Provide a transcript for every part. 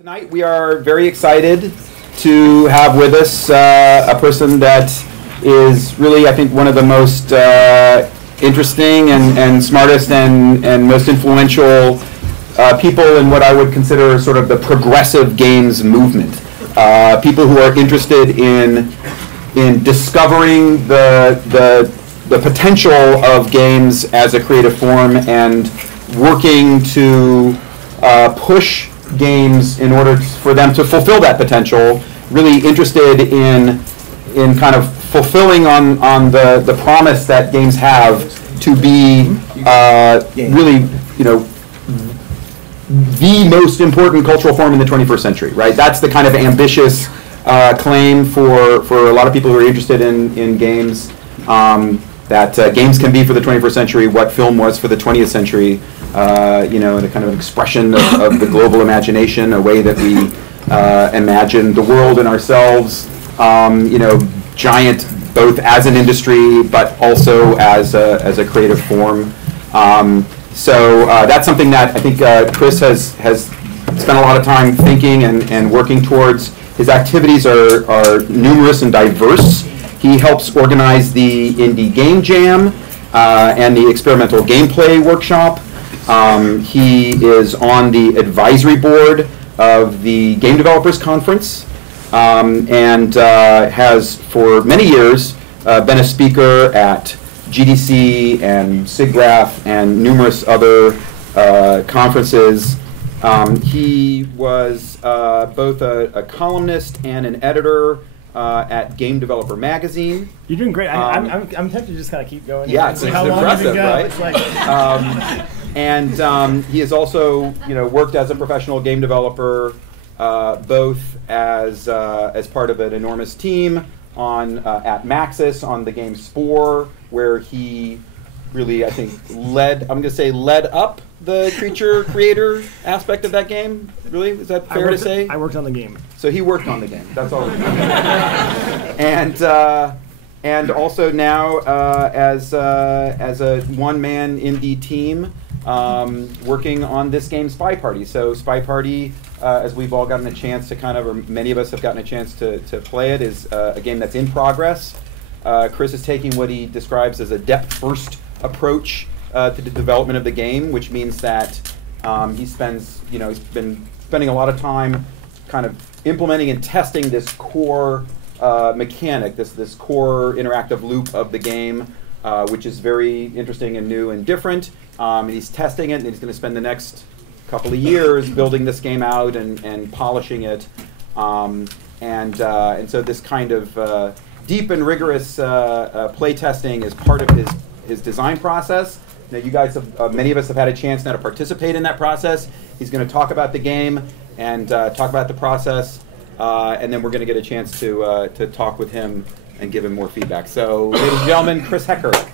Tonight we are very excited to have with us a person that is really, I think, one of the most interesting and smartest and most influential people in what I would consider sort of the progressive games movement. People who are interested in discovering the potential of games as a creative form and working to push games in order for them to fulfill that potential, really interested in kind of fulfilling on the promise that games have to be really, the most important cultural form in the 21st century, right? That's the kind of ambitious claim for a lot of people who are interested in games, that games can be for the 21st century what film was for the 20th century, in a kind of an expression of the global imagination, a way that we imagine the world and ourselves, giant both as an industry but also as a creative form. So that's something that I think Chris has spent a lot of time thinking and working towards. His activities are numerous and diverse. He helps organize the Indie Game Jam and the Experimental Gameplay Workshop. He is on the advisory board of the Game Developers Conference and has for many years been a speaker at GDC and SIGGRAPH and numerous other conferences. He was both a columnist and an editor at Game Developer Magazine. You're doing great. I'm tempted to just kind of keep going. Yeah, it's impressive, right? It's like and he has also, worked as a professional game developer, both as part of an enormous team at Maxis on the game Spore, where he really, I think, led up the creature creator aspect of that game. Really, is that fair to say? I worked on the game. So he worked on the game. That's all. And also now as a one-man indie team working on this game, Spy Party. So Spy Party, as we've all gotten a chance to or many of us have gotten a chance to play it, is a game that's in progress. Chris is taking what he describes as a depth-first approach to the development of the game, which means that he's been spending a lot of time kind of implementing and testing this core mechanic, this core interactive loop of the game, which is very interesting and new and different. And he's testing it, and he's going to spend the next couple of years building this game out and polishing it. And so this kind of deep and rigorous play testing is part of his design process. Now, you guys have, many of us have had a chance now to participate in that process. He's going to talk about the game and talk about the process, and then we're going to get a chance to talk with him and give him more feedback. So, ladies and gentlemen, Chris Hecker. Can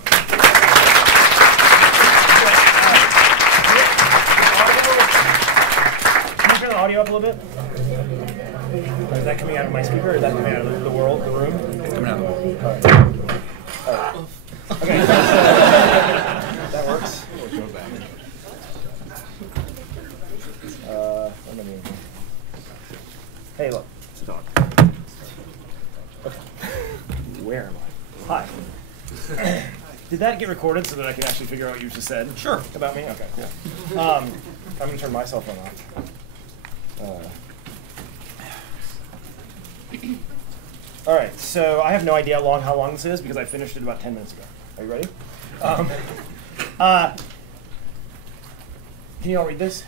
you turn the audio up a little bit? Is that coming out of my speaker, or is that coming out of the room? It's coming out of the room. All right. Okay. That works. Hey, look. It's a dog. Okay. Where am I? Hi. Did that get recorded so that I can actually figure out what you just said? Sure. About me? Okay, cool. I'm going to turn my cell phone off. All right, so I have no idea how long this is because I finished it about 10 minutes ago. Are you ready? Can you all read this?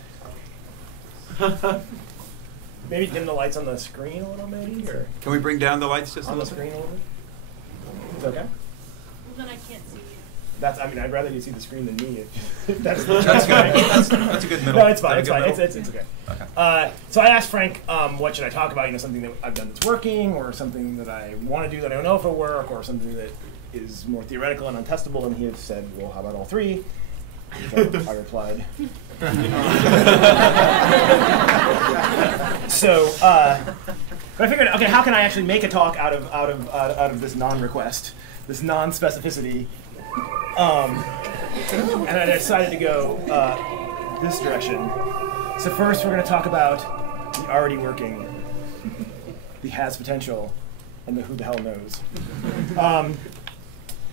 Maybe dim the lights on the screen a little, maybe? Or Can we bring down the lights just a on the little screen a little bit? Is that okay? Well, then I can't see you. I'd rather you see the screen than me. That's good. That's a good middle. No, it's fine. It's fine. It's okay. Okay. So I asked Frank, what should I talk about? Something that I've done that's working, or something that I want to do that I don't know if it'll work, or something that is more theoretical and untestable. And he had said, well, how about all three? I replied. So but I figured, okay, how can I actually make a talk out of this non-request, this non-specificity? And I decided to go this direction. So first we're going to talk about the already working, the has potential, and the who the hell knows.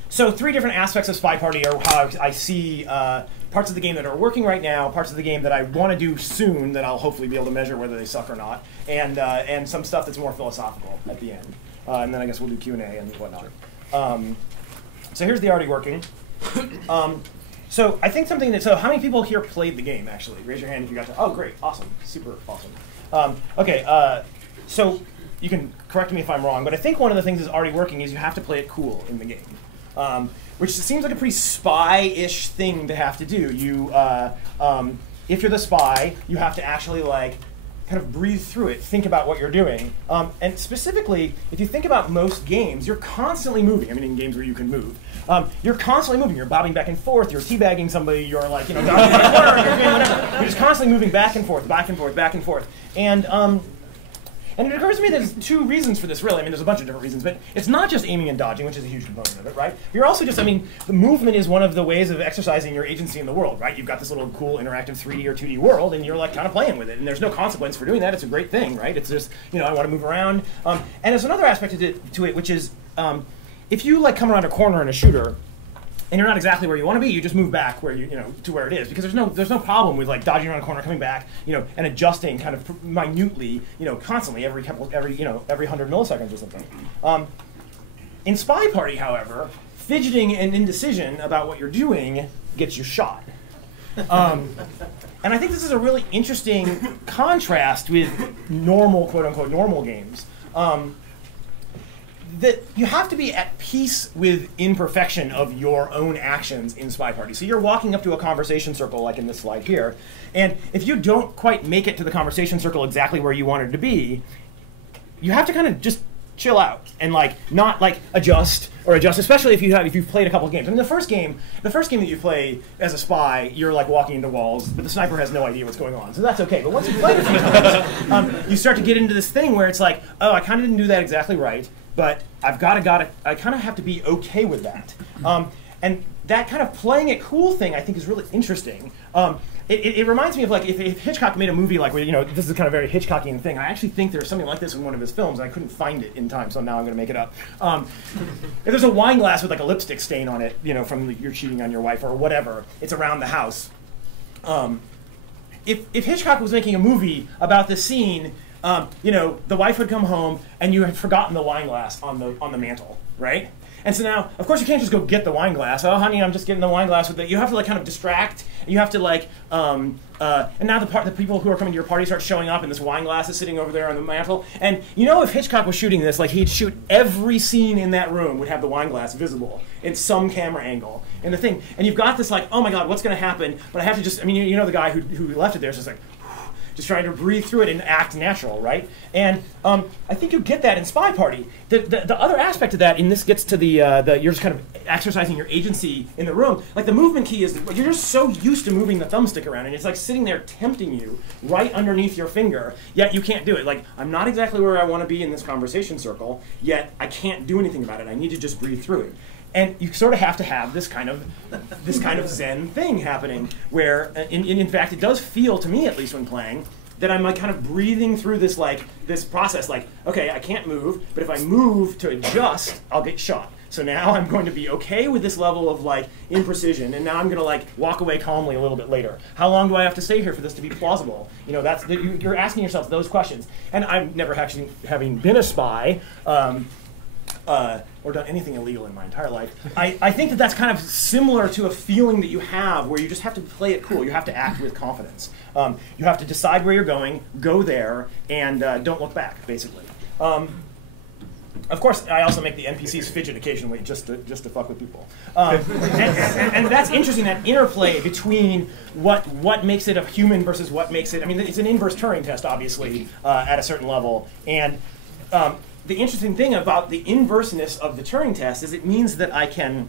So 3 different aspects of Spy Party are how I see parts of the game that are working right now, parts of the game that I want to do soon that I'll hopefully be able to measure whether they suck or not, and some stuff that's more philosophical at the end. And then I guess we'll do Q&A and whatnot. So here's the already working. So I think something that, so how many people here played the game, actually? Raise your hand if you got to. Oh, great, awesome, super awesome. Okay, so you can correct me if I'm wrong, but I think one of the things that's already working is you have to play it cool in the game. Which seems like a pretty spy-ish thing to have to do. You, if you're the spy, you have to actually like kind of breathe through it, think about what you're doing. And specifically, if you think about most games, you're constantly moving. I mean, in games where you can move. You're constantly moving. You're bobbing back and forth. You're teabagging somebody. You're like, dodging a corner. You're doing whatever. You're just constantly moving back and forth, back and forth, back and forth. And it occurs to me that there's 2 reasons for this, really. I mean, there's a bunch of different reasons, but it's not just aiming and dodging, which is a huge component of it, right? You're also just, I mean, the movement is one of the ways of exercising your agency in the world, right? You've got this little cool interactive 3D or 2D world, and you're like kind of playing with it, and there's no consequence for doing that. It's a great thing, right? It's just, I want to move around. And there's another aspect to it, which is if you like come around a corner in a shooter, and you're not exactly where you want to be, you just move back where to where it is, because there's no problem with like dodging around a corner, coming back, and adjusting kind of minutely, constantly every 100 milliseconds or something. In Spy Party, however, fidgeting and indecision about what you're doing gets you shot. And I think this is a really interesting contrast with normal, quote unquote, normal games. That you have to be at peace with imperfection of your own actions in Spy Party. So you're walking up to a conversation circle, like in this slide here, and if you don't quite make it to the conversation circle exactly where you wanted to be, you have to kind of just chill out and like not like adjust, especially if you've played a couple of games. I mean, the first game that you play as a spy, you're like walking into walls, but the sniper has no idea what's going on, so that's okay. But once you play a few times, you start to get into this thing where it's like, oh, I kind of didn't do that exactly right. But I kind of have to be okay with that. And that kind of playing it cool thing, I think, is really interesting. It reminds me of like if Hitchcock made a movie like where this is kind of very Hitchcockian thing. I actually think there's something like this in one of his films, and I couldn't find it in time, so now I'm going to make it up. If there's a wine glass with like a lipstick stain on it, from you're cheating on your wife or whatever, it's around the house. If Hitchcock was making a movie about this scene. The wife would come home and you had forgotten the wine glass on the mantle, right? And so now, of course, you can't just go get the wine glass. Oh, honey, I'm just getting the wine glass with it. You have to like kind of distract. You have to like, and now the people who are coming to your party start showing up, and this wine glass is sitting over there on the mantle. And if Hitchcock was shooting this, like he'd shoot every scene in that room would have the wine glass visible in some camera angle and the thing. And you've got this like, oh my God, what's going to happen? But I have to just, the guy who left it there is just like. Just trying to breathe through it and act natural, right? And I think you get that in Spy Party. The other aspect of that, and this gets to the you're just kind of exercising your agency in the room. Like the movement key is you're just so used to moving the thumbstick around, and it's like sitting there tempting you right underneath your finger. Yet you can't do it. Like I'm not exactly where I want to be in this conversation circle. Yet I can't do anything about it. I need to just breathe through it. And you sort of have to have this kind of Zen thing happening, where, in fact, it does feel to me, at least when playing, that I'm like kind of breathing through this process. Like, okay, I can't move, but if I move to adjust, I'll get shot. So now I'm going to be okay with this level of like imprecision, and now I'm going to like walk away calmly a little bit later. How long do I have to stay here for this to be plausible? You're asking yourself those questions. And I'm never actually having been a spy. Or done anything illegal in my entire life. I think that's kind of similar to a feeling that you have where you just have to play it cool. You have to act with confidence. You have to decide where you're going, go there, and don't look back, basically. Of course, I also make the NPCs fidget occasionally just to fuck with people. And that's interesting, that interplay between what makes it a human versus what makes it... I mean, it's an inverse Turing test, obviously, at a certain level. And the interesting thing about the inverseness of the Turing test is it means that I can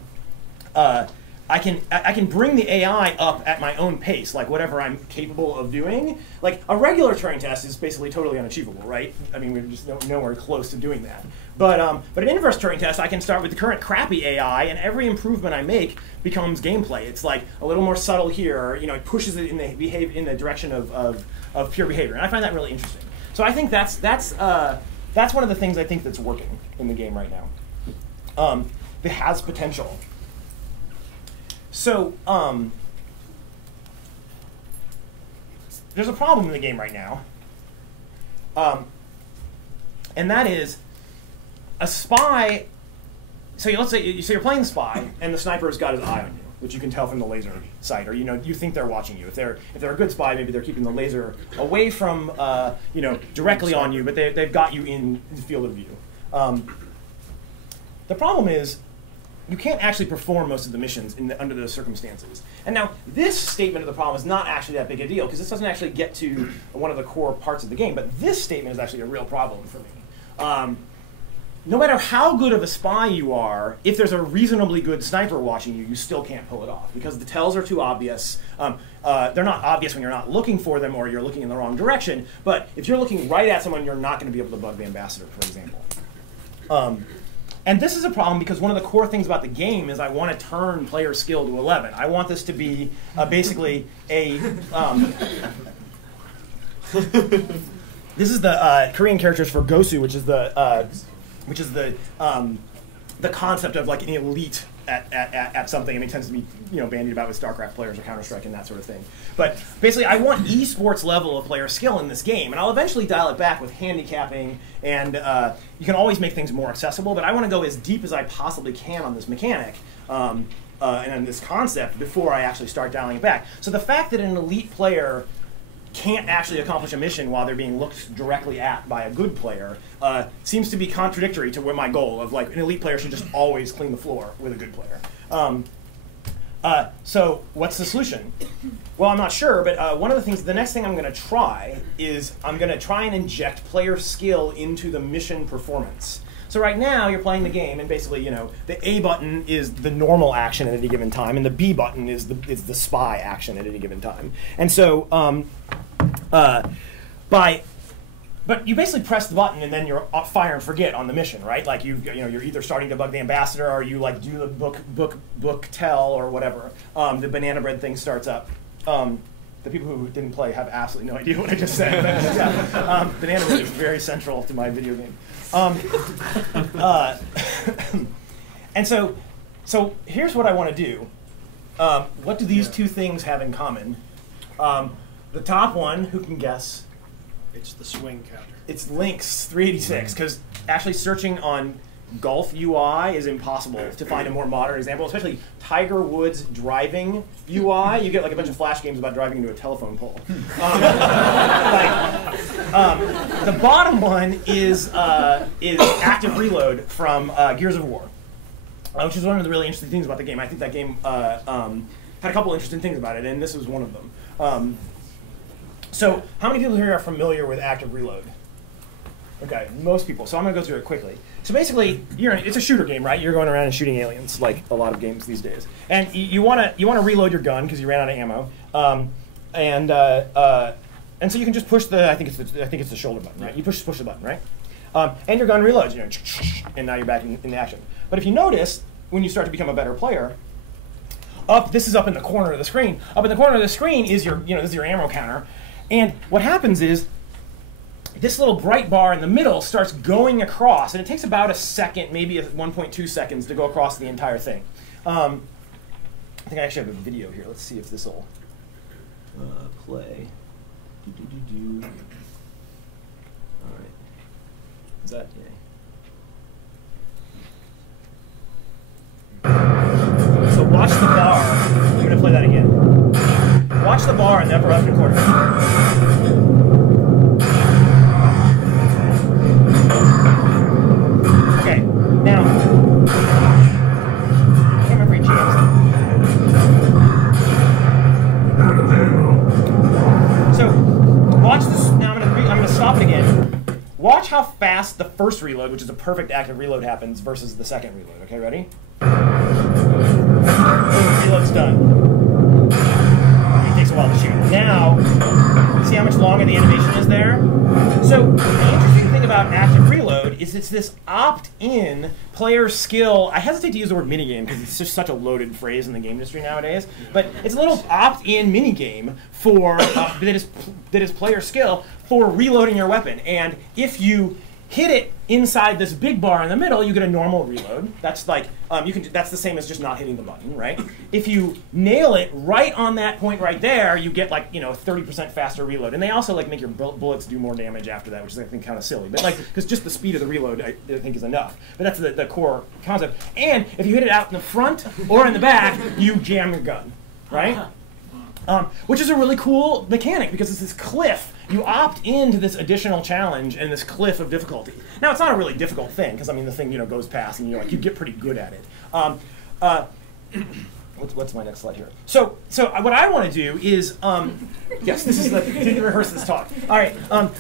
bring the AI up at my own pace, like whatever I'm capable of doing. Like a regular Turing test is basically totally unachievable, right? I mean, we're just nowhere close to doing that. But an inverse Turing test, I can start with the current crappy AI, and every improvement I make becomes gameplay. It's like a little more subtle here, it pushes it in the direction of pure behavior, and I find that really interesting. So I think that's one of the things I think that's working in the game right now. That has potential. So there's a problem in the game right now, and that is a spy. So let's say you're playing the spy, and the sniper's got his eye on you, which you can tell from the laser sight, or you think they're watching you. If they're a good spy, maybe they're keeping the laser away from directly on you, but they've got you in the field of view. The problem is you can't actually perform most of the missions under those circumstances. And now this statement of the problem is not actually that big a deal, because this doesn't actually get to one of the core parts of the game. But this statement is actually a real problem for me. No matter how good of a spy you are, if there's a reasonably good sniper watching you, you still can't pull it off because the tells are too obvious. They're not obvious when you're not looking for them or you're looking in the wrong direction. But if you're looking right at someone, you're not going to be able to bug the ambassador, for example. And this is a problem because one of the core things about the game is I want to turn player skill to 11. I want this to be basically a... this is the Korean characters for Gosu, which is the concept of like an elite at something. I mean, it tends to be bandied about with StarCraft players or Counter-Strike and that sort of thing. But basically, I want esports level of player skill in this game, and I'll eventually dial it back with handicapping, and you can always make things more accessible. But I want to go as deep as I possibly can on this mechanic and on this concept before I actually start dialing it back. So the fact that an elite player can't actually accomplish a mission while they're being looked directly at by a good player seems to be contradictory to my goal of like an elite player should just always clean the floor with a good player. So what's the solution? Well, I'm not sure, but one of the next thing I'm going to try is I'm going to try and inject player skill into the mission performance. So right now you're playing the game, and basically, the A button is the normal action at any given time, and the B button is the spy action at any given time. And so, but you basically press the button, and then you're fire and forget on the mission, right? Like you're either starting to bug the ambassador, or you like do the book tell or whatever. The banana bread thing starts up. The people who didn't play have absolutely no idea what I just said. But, yeah, banana bread is very central to my video game. And so here's what I want to do. What do these two things have in common? The top one, who can guess? It's the swing counter. It's Lynx 386, because actually searching on Golf UI is impossible to find a more modern example, especially Tiger Woods driving UI. You get like a bunch of flash games about driving into a telephone pole. The bottom one is Active Reload from Gears of War, which is one of the really interesting things about the game. I think that game had a couple interesting things about it, and this was one of them. So how many people here are familiar with Active Reload? Okay, most people. So I'm going to go through it quickly. So basically, it's a shooter game, right? You're going around and shooting aliens, like a lot of games these days. And you want to reload your gun because you ran out of ammo. And so you can just push the I think it's the shoulder button, right? You push the button, right? And your gun reloads, and now you're back in action. But if you notice, when you start to become a better player, this is up in the corner of the screen. Up in the corner of the screen is this is your ammo counter. And what happens is this little bright bar in the middle starts going across, and it takes about a second, maybe 1.2 seconds to go across the entire thing. I think I actually have a video here. Let's see if this will play. All right. Is that yay? So watch the bar. I'm going to play that again. Watch the bar in the upper left-hand corner. Okay, now, I can't remember if he changed. So, watch this. Now I'm going to stop it again. Watch how fast the first reload, which is a perfect active reload, happens versus the second reload. Okay, ready? Reload's done. It takes a while to shoot. Now, see how much longer the animation is there? So, the interesting thing about active reload reload is it's this opt-in player skill. I hesitate to use the word minigame because it's just such a loaded phrase in the game industry nowadays. But it's a little opt-in minigame for that is player skill for reloading your weapon. And if you hit it inside this big bar in the middle, you get a normal reload. That's like that's the same as just not hitting the button, right? If you nail it right on that point right there, you get like 30% faster reload. And they also like make your bullets do more damage after that, which is I think kind of silly. But like because just the speed of the reload I think is enough. But that's the core concept. And if you hit it out in the front or in the back, you jam your gun, right? Which is a really cool mechanic because it's this cliff. You opt into this additional challenge and this cliff of difficulty. Now, it's not a really difficult thing because I mean the thing goes past and you get pretty good at it. What's my next slide here? So what I want to do is yes, this is didn't rehearse this talk. All right,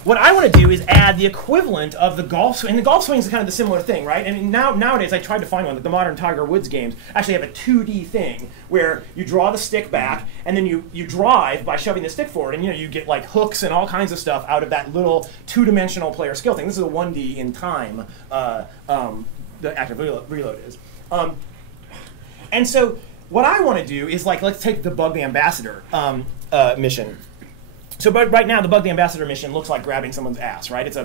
what I want to do is add the equivalent of the golf swing. And the golf swing is kind of the similar thing, right? And nowadays I tried to find one. Like the modern Tiger Woods games actually have a 2D thing where you draw the stick back and then you drive by shoving the stick forward, and you get like hooks and all kinds of stuff out of that little two-dimensional player skill thing. This is a 1D in time. The active reload is, and so. What I want to do is let's take the Bug the Ambassador mission. So, but right now the Bug the Ambassador mission looks like grabbing someone's ass, right? It's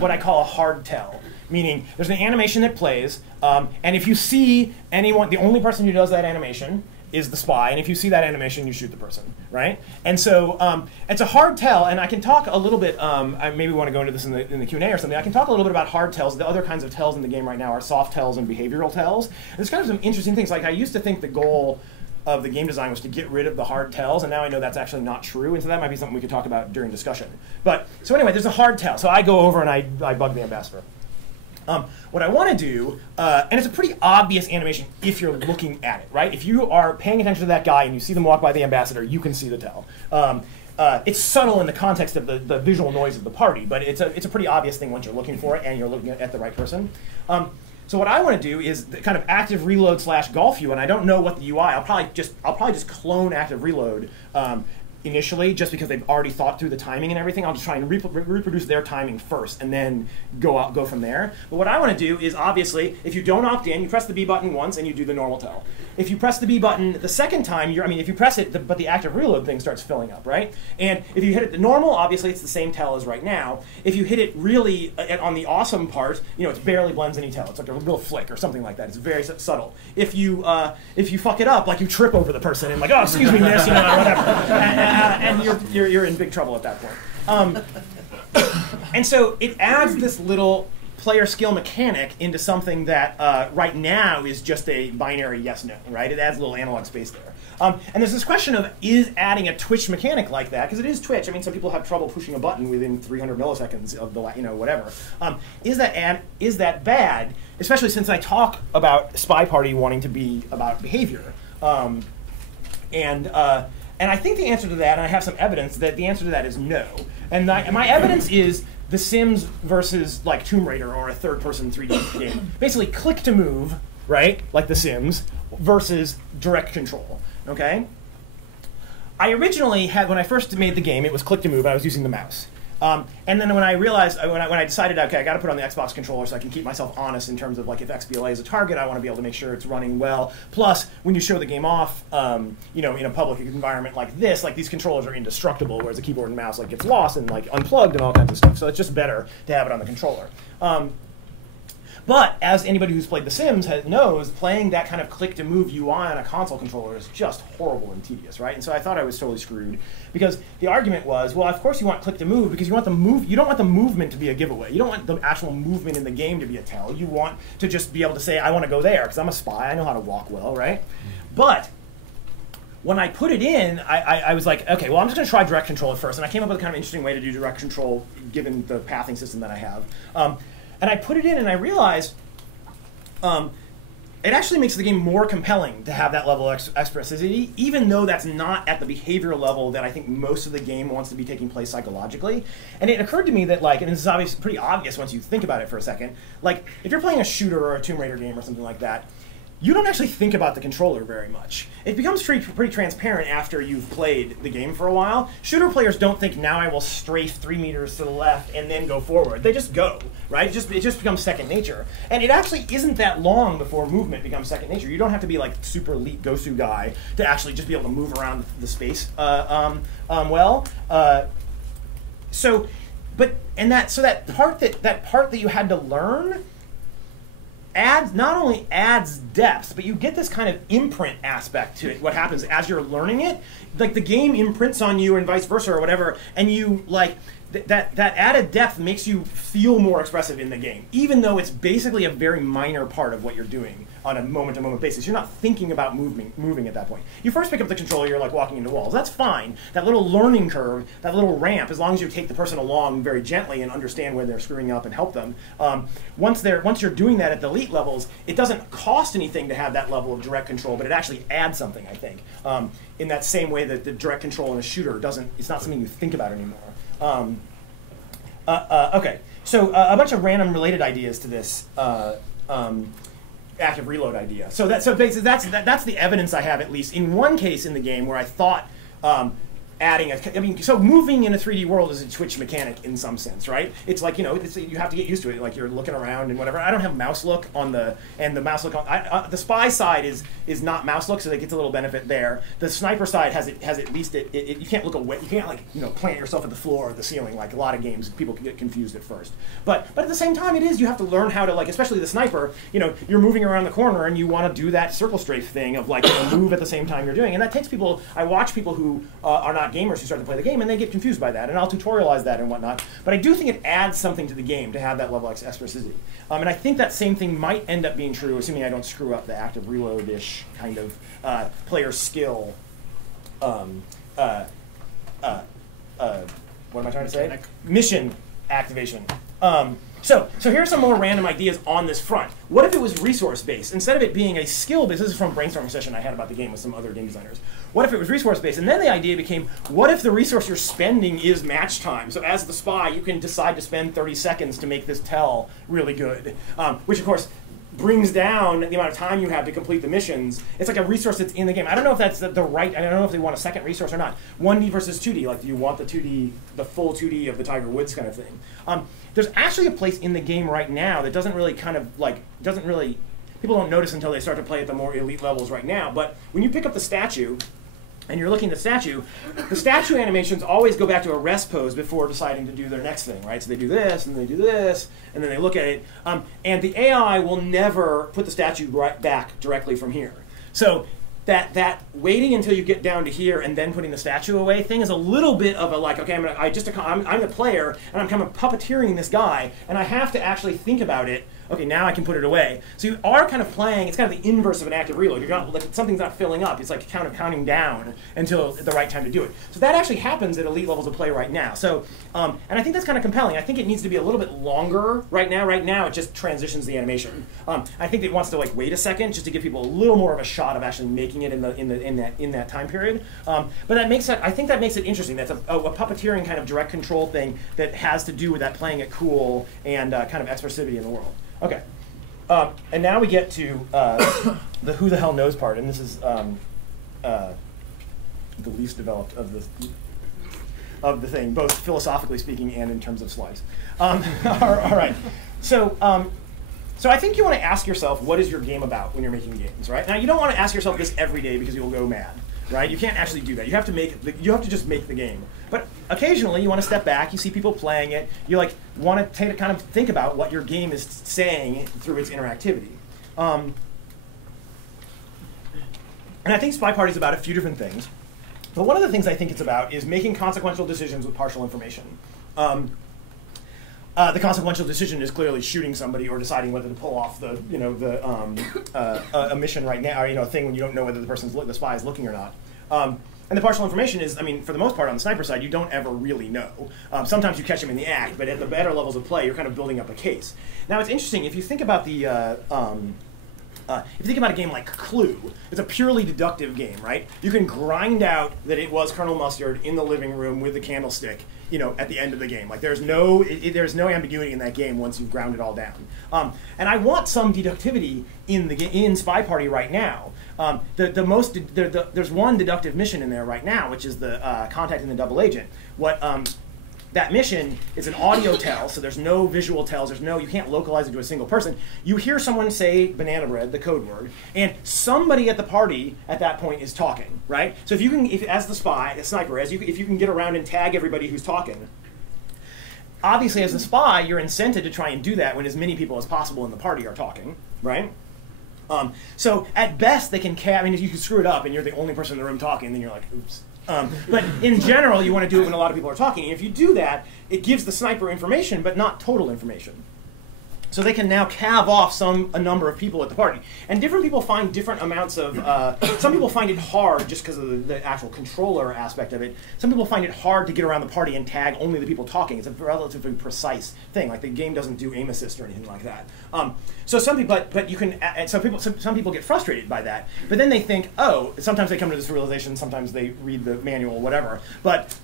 what I call a hard tell, meaning there's an animation that plays, and if you see anyone, the only person who does that animation is the spy, and if you see that animation, you shoot the person, right? And so it's a hard tell, and I can talk a little bit. I maybe want to go into this in the Q&A or something. I can talk a little bit about hard tells. The other kinds of tells in the game right now are soft tells and behavioral tells. And there's kind of some interesting things. Like I used to think the goal of the game design was to get rid of the hard tells, and now I know that's actually not true. And so that might be something we could talk about during discussion. But so anyway, there's a hard tell. So I go over and I bug the ambassador. What I want to do, and it's a pretty obvious animation if you're looking at it, right? If you are paying attention to that guy and you see them walk by the ambassador, you can see the tell. It's subtle in the context of the visual noise of the party, but it's a pretty obvious thing once you're looking for it and you're looking at the right person. So what I want to do is the kind of active reload / golf view, and I don't know what the UI. I'll probably just clone active reload initially, just because they've already thought through the timing and everything. I'll just try and reproduce their timing first, and then go from there. But what I want to do is, obviously, if you don't opt in, you press the B button once and you do the normal tell. If you press the B button the second time, if you press it, but the active reload thing starts filling up, right? And if you hit it the normal, obviously it's the same tell as right now. If you hit it really on the awesome part, it barely blends any tell. It's like a real flick or something like that. It's very subtle. If you fuck it up, like you trip over the person and like, oh, excuse me, miss, whatever. And you're in big trouble at that point. And so it adds this little player skill mechanic into something that right now is just a binary yes/no, right? It adds a little analog space there. And there's this question of, is adding a twitch mechanic like that, because it is Twitch. I mean, some people have trouble pushing a button within 300 milliseconds of the, whatever. Is that bad, especially since I talk about Spy Party wanting to be about behavior? And I think the answer to that, and I have some evidence that the answer to that is no. And my evidence is The Sims versus like Tomb Raider or a third-person 3D game. Basically, click to move, right, like The Sims, versus direct control, okay? I originally had, when I first made the game, it was click to move, and I was using the mouse. And then when I realized, when I decided, okay, I got to put on the Xbox controller so I can keep myself honest in terms of like if XBLA is a target, I want to be able to make sure it's running well. Plus, when you show the game off, in a public environment like this, like these controllers are indestructible, whereas a keyboard and mouse like gets lost and like unplugged and all kinds of stuff. So it's just better to have it on the controller. But as anybody who's played The Sims knows, playing that kind of click-to-move UI on a console controller is just horrible and tedious, right? And so I thought I was totally screwed because the argument was, well, of course you want click-to-move because you want you don't want the movement to be a giveaway. You don't want the actual movement in the game to be a tell. You want to just be able to say, I want to go there because I'm a spy. I know how to walk well, right? But when I put it in, I was like, okay, well, I'm just going to try direct control at first. And I came up with a kind of interesting way to do direct control given the pathing system that I have. And I put it in and I realized it actually makes the game more compelling to have that level of expressivity, even though that's not at the behavioral level that I think most of the game wants to be taking place psychologically. And it occurred to me that, like, and this is pretty obvious once you think about it for a second, like, if you're playing a shooter or a Tomb Raider game or something like that, you don't actually think about the controller very much. It becomes pretty transparent after you've played the game for a while. Shooter players don't think, now I will strafe 3 meters to the left and then go forward. They just go, right? It just becomes second nature. And it actually isn't that long before movement becomes second nature. You don't have to be like super elite Gosu guy to actually just be able to move around the space well. So that part that you had to learn not only adds depth, but you get this kind of imprint aspect to it. What happens as you're learning it, like the game imprints on you and vice versa or whatever, and you like that added depth makes you feel more expressive in the game, even though it's basically a very minor part of what you're doing on a moment-to-moment basis. You're not thinking about moving at that point. You first pick up the controller, you're like walking into walls. That's fine. That little learning curve, that little ramp, as long as you take the person along very gently and understand when they're screwing up and help them. Once you're doing that at the elite levels, it doesn't cost anything to have that level of direct control, but it actually adds something, I think. In that same way that the direct control in a shooter it's not something you think about anymore. Okay, so a bunch of random related ideas to this active reload idea. So basically that's the evidence I have, at least in one case in the game where I thought so moving in a 3D world is a Twitch mechanic in some sense, right? It's like, you have to get used to it. Like you're looking around and whatever. I don't have mouse look on the mouse look on the spy side is not mouse look, so that gets a little benefit there. The sniper side has at least you can't look away. You can't like plant yourself at the floor or the ceiling like a lot of games. People can get confused at first. But at the same time, you have to learn how to, like, especially the sniper. You're moving around the corner and you want to do that circle strafe thing of like move at the same time you're doing, and that takes people. I watch people who are not gamers who start to play the game, and they get confused by that, and I'll tutorialize that and whatnot. But I do think it adds something to the game to have that level of expressivity. And I think that same thing might end up being true, assuming I don't screw up the active reload-ish kind of player skill. What am I trying to say? Mission activation. So here's some more random ideas on this front. What if it was resource-based? Instead of it being a skill-based, this is from a brainstorming session I had about the game with some other game designers. What if it was resource-based? And then the idea became, what if the resource you're spending is match time? So as the spy, you can decide to spend 30 seconds to make this tell really good, which of course brings down the amount of time you have to complete the missions. It's like a resource that's in the game. I don't know if that's the right, I don't know if they want a second resource or not. 1D versus 2D, like do you want the full 2D of the Tiger Woods kind of thing? There's actually a place in the game right now that doesn't really people don't notice until they start to play at the more elite levels right now, but when you pick up the statue, and you're looking at the statue animations always go back to a rest pose before deciding to do their next thing, right? So they do this, and they do this, and then they look at it. And the AI will never put the statue right back directly from here. So that waiting until you get down to here and then putting the statue away thing is a little bit of a like, okay, I'm the player, and I'm kind of puppeteering this guy, and I have to actually think about it. Okay, now I can put it away. So you are kind of playing, it's kind of the inverse of an active reload. You're not, like, something's not filling up. It's like kind of counting down until the right time to do it. So that actually happens at elite levels of play right now. So, and I think that's kind of compelling. I think it needs to be a little bit longer right now. Right now, it just transitions the animation. I think it wants to like wait a second just to give people a little more of a shot of actually making it in that time period. But that makes it, I think that makes it interesting. That's a puppeteering kind of direct control thing that has to do with that playing it cool and kind of expressivity in the world. Okay, and now we get to the who the hell knows part, and this is the least developed of the thing, both philosophically speaking and in terms of slides. All right, so I think you want to ask yourself, what is your game about when you're making games, right? Now you don't want to ask yourself this every day because you'll go mad, right? You can't actually do that. You have to just make the game. But occasionally you want to step back, you see people playing it, you like want to kind of think about what your game is saying through its interactivity. And I think Spy Party is about a few different things. But one of the things I think it's about is making consequential decisions with partial information. The consequential decision is clearly shooting somebody or deciding whether to pull off a mission right now, or a thing when you don't know whether the spy is looking or not. And the partial information is, I mean, for the most part on the sniper side, you don't ever really know. Sometimes you catch them in the act, but at the better levels of play, you're kind of building up a case. Now, it's interesting, if you think about if you think about a game like Clue, it's a purely deductive game, right? You can grind out that it was Colonel Mustard in the living room with the candlestick at the end of the game. Like there's no ambiguity in that game once you've ground it all down. And I want some deductivity in Spy Party right now. There's one deductive mission in there right now, which is the contacting the double agent. That mission is an audio tell, so there's no visual tells. You can't localize it to a single person. You hear someone say "banana bread," the code word, and somebody at the party at that point is talking, right? So as the spy, the sniper, if you can get around and tag everybody who's talking, obviously as the spy, you're incented to try and do that when as many people as possible in the party are talking, right? So at best, they can if you can screw it up and you're the only person in the room talking, then you're like, oops. But in general, you want to do it when a lot of people are talking. And if you do that, it gives the sniper information, but not total information. So they can now cav off a number of people at the party. And different people find different amounts of, some people find it hard just because of the actual controller aspect of it. Some people find it hard to get around the party and tag only the people talking. It's a relatively precise thing. Like the game doesn't do aim assist or anything like that. So some people, but you can, some people get frustrated by that. But then they think, oh, sometimes they come to this realization, sometimes they read the manual, whatever. But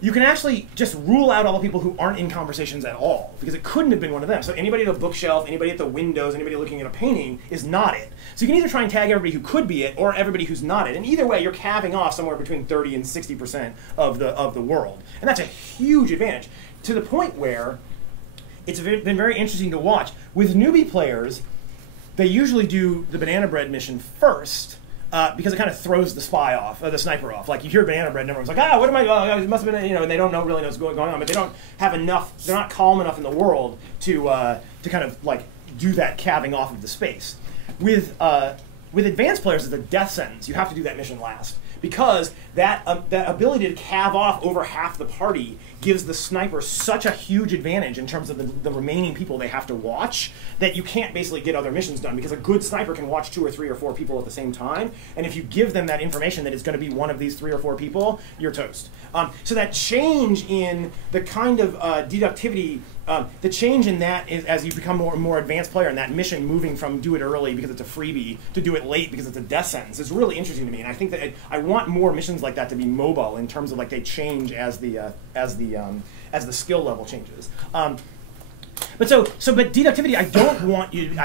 you can actually just rule out all the people who aren't in conversations at all, because it couldn't have been one of them. So anybody at a bookshelf, anybody at the windows, anybody looking at a painting is not it. So you can either try and tag everybody who could be it, or everybody who's not it. And either way, you're calving off somewhere between 30 and 60% of the world. And that's a huge advantage, to the point where it's been very interesting to watch. With newbie players, they usually do the banana bread mission first, because it kind of throws the spy off, the sniper off. Like you hear banana bread, and everyone's like, what am I? It must have been, and they don't really know what's going on, but they don't have enough. They're not calm enough in the world to kind of like do that calving off of the space. With advanced players, it's a death sentence. You have to do that mission last, because that ability to calve off over half the party gives the sniper such a huge advantage in terms of the remaining people they have to watch, that you can't basically get other missions done, because a good sniper can watch 2 or 3 or 4 people at the same time, and if you give them that information that it's going to be one of these 3 or 4 people, you're toast. So that change in the kind of deductivity, the change in that is as you become more and more advanced player, and that mission moving from do it early because it's a freebie to do it late because it's a death sentence is really interesting to me, and I think that I want more missions like that to be mobile in terms of like they change as the skill level changes. But deductivity, I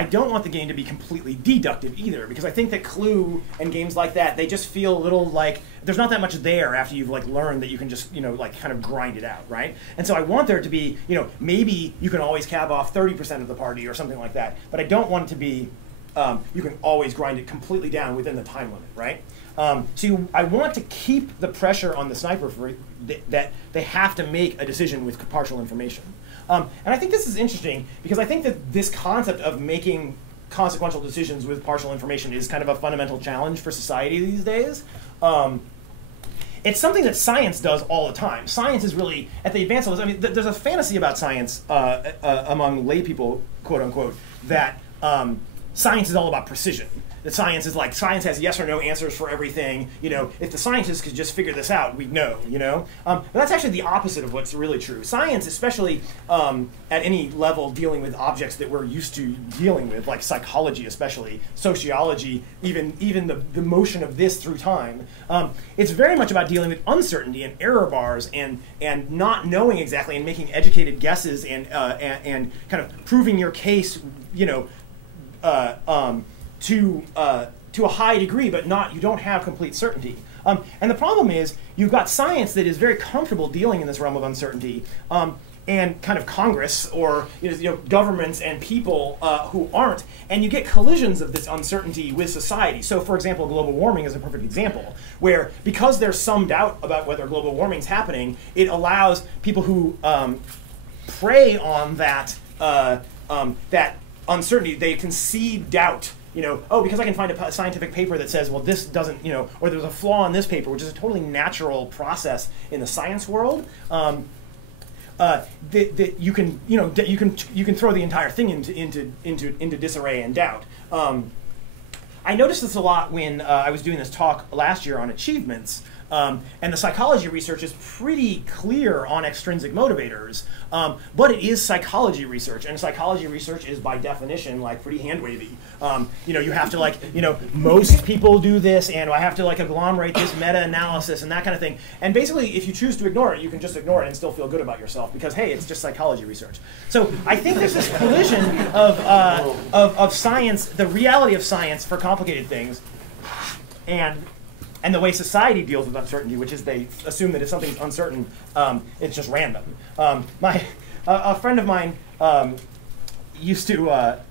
don't want the game to be completely deductive either, because I think that Clue and games like that, they just feel a little like there's not that much there after you've like learned that you can just like kind of grind it out, right? And so I want there to be maybe you can always calve off 30% of the party or something like that, but I don't want it to be you can always grind it completely down within the time limit, right? I want to keep the pressure on the sniper that they have to make a decision with partial information. And I think this is interesting, because I think that this concept of making consequential decisions with partial information is kind of a fundamental challenge for society these days. It's something that science does all the time. Science is really, at the advanced levels, I mean, there's a fantasy about science among lay people, quote unquote, that science is all about precision. That science has yes or no answers for everything. If the scientists could just figure this out, we'd know. But that's actually the opposite of what's really true. Science, especially at any level dealing with objects that we're used to dealing with, like psychology, especially sociology, even the motion of this through time. It's very much about dealing with uncertainty and error bars and not knowing exactly and making educated guesses and kind of proving your case, to a high degree, but you don't have complete certainty. And the problem is you've got science that is very comfortable dealing in this realm of uncertainty, and kind of Congress or governments and people who aren't, and you get collisions of this uncertainty with society. So, for example, global warming is a perfect example, where because there's some doubt about whether global warming is happening, it allows people who prey on that that uncertainty, they concede doubt. Because I can find a scientific paper that says, well, this doesn't, or there's a flaw in this paper, which is a totally natural process in the science world. That you can, you can throw the entire thing into disarray and doubt. I noticed this a lot when I was doing this talk last year on achievements. And the psychology research is pretty clear on extrinsic motivators, but it is psychology research, and psychology research is by definition like pretty hand-wavy. You have to most people do this, and I have to agglomerate this meta-analysis and that kind of thing. And basically, if you choose to ignore it, you can just ignore it and still feel good about yourself because, hey, it's just psychology research. So I think there's this collision of science, the reality of science for complicated things, and the way society deals with uncertainty, which is they assume that if something's uncertain, it's just random. A friend of mine used to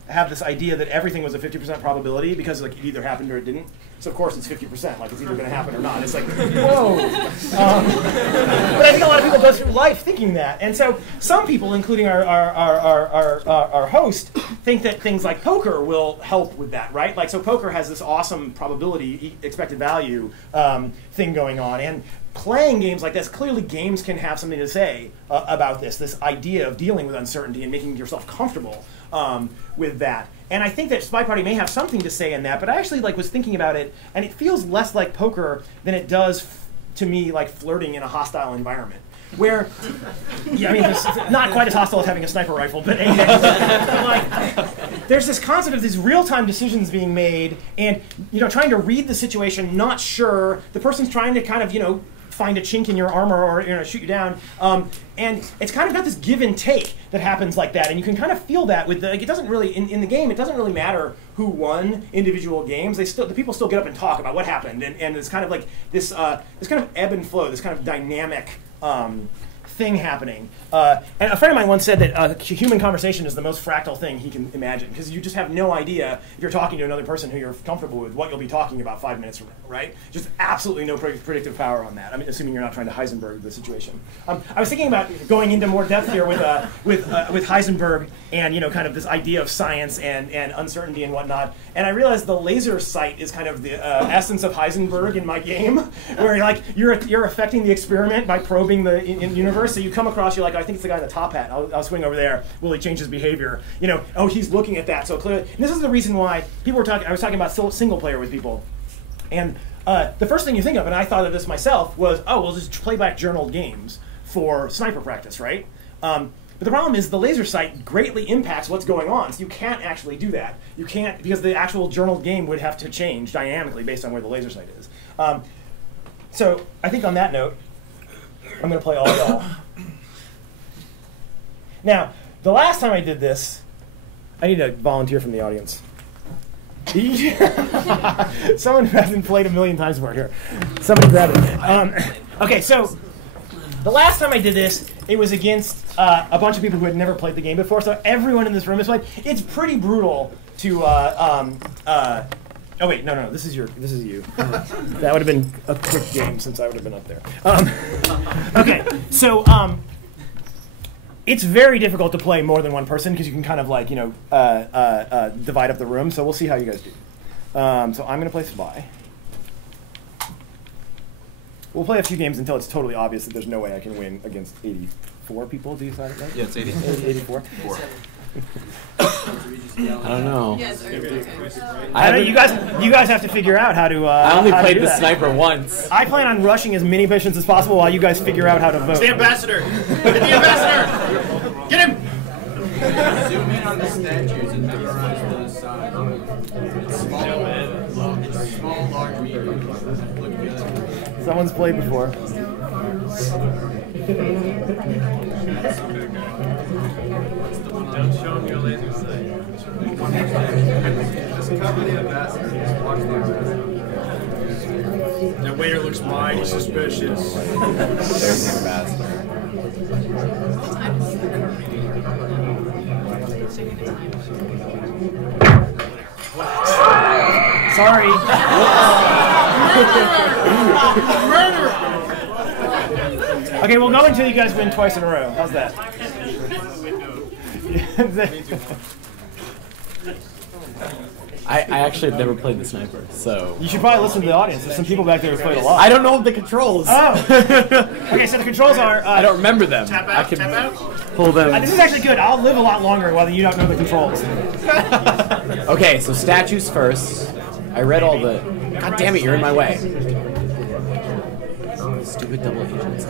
have this idea that everything was a 50% probability because it either happened or it didn't. So of course it's 50%, it's either going to happen or not. It's like, whoa. But I think a lot of people go through life thinking that. And so some people, including our host, think that things like poker will help with that, right? So poker has this awesome probability, expected value thing going on. And playing games like this, clearly games can have something to say about this idea of dealing with uncertainty and making yourself comfortable with that. And I think that Spy Party may have something to say in that, but I actually was thinking about it, and it feels less like poker than it does to me like flirting in a hostile environment. Where, it's not quite as hostile as having a sniper rifle, but there's this concept of these real-time decisions being made, and trying to read the situation, not sure. The person's trying to kind of find a chink in your armor or shoot you down, and it's kind of got this give and take that happens like that, and you can kind of feel that with it doesn't really in the game. It doesn't really matter who won individual games. The people still get up and talk about what happened, and it's kind of like this kind of ebb and flow, this kind of dynamic thing happening. And a friend of mine once said that human conversation is the most fractal thing he can imagine, because you just have no idea if you're talking to another person who you're comfortable with what you'll be talking about 5 minutes from now, right? Just absolutely no predictive power on that. I mean, assuming you're not trying to Heisenberg the situation. I was thinking about going into more depth here with Heisenberg and kind of this idea of science and uncertainty and whatnot. And I realized the laser sight is kind of the essence of Heisenberg in my game, where you're affecting the experiment by probing the universe. So you come across, you're like, I think it's the guy in the top hat. I'll swing over there. Will he change his behavior? Oh, he's looking at that. So clearly, and this is the reason why people were talking. I was talking about single player with people, and the first thing you think of, and I thought of this myself, was, oh, we'll just play back journaled games for sniper practice, right? But the problem is the laser sight greatly impacts what's going on, so you can't actually do that. You can't, because the actual journaled game would have to change dynamically based on where the laser sight is. So I think on that note, I'm going to play all y'all. Now, the last time I did this, I need a volunteer from the audience. Someone who hasn't played a million times before here. Somebody grab it. Okay, so the last time I did this, it was against a bunch of people who had never played the game before. So everyone in this room has played. It's pretty brutal to. Oh wait, no, this is you. That would have been a quick game since I would have been up there. Okay, so it's very difficult to play more than one person because you can kind of divide up the room. So we'll see how you guys do. So I'm going to play Spy. We'll play a few games until it's totally obvious that there's no way I can win against 84 people. Do you decide it right? Yeah, it's 80. 84. I don't know. Yes, okay. I know you guys have to figure out how to. I only how to played do the that. sniper once. I plan on rushing as many patients as possible while you guys figure out how to vote. It's the ambassador! Get the ambassador! Get him! Zoom in on the statues and memorize those signs. It's small, large, medium. Look good. Someone's played before. Don't show him your laser sight. Just cover the ambassador. Just watch the ambassador. That waiter looks mighty suspicious. There's the ambassador. Sorry. Okay, we'll go until you guys win twice in a row. How's that? I actually have never played the sniper, so. You should probably listen to the audience. There's some people back there who played a lot. I don't know the controls. Oh. Okay, so the controls are. I don't remember them. Tap I out, can tap out. pull them. This is actually good. I'll live a lot longer while you don't know the controls. Okay, so statues first. I read all the. God damn it, you're in my way. Stupid double agents.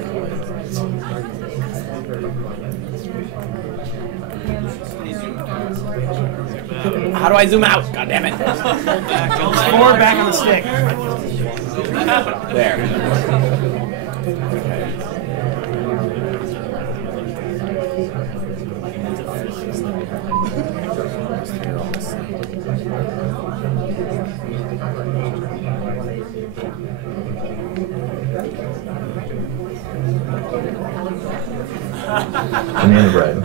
How do I zoom out? God damn it. Forward back on the stick. There. Banana bread.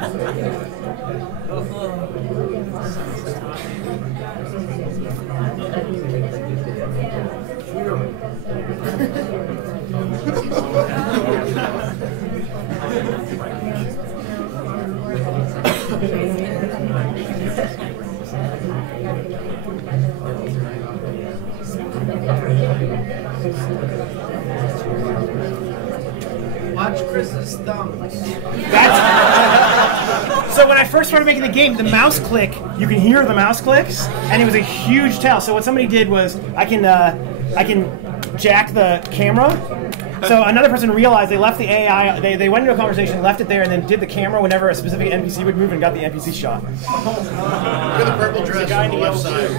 Watch Chris's thumbs. So when I first started making the game, the mouse click, you can hear the mouse clicks, and it was a huge tell. So what somebody did was, I can jack the camera. So another person realized they left the AI, they went into a conversation, left it there, and then did the camera whenever a specific NPC would move and got the NPC shot. Look at the purple dress on the left side.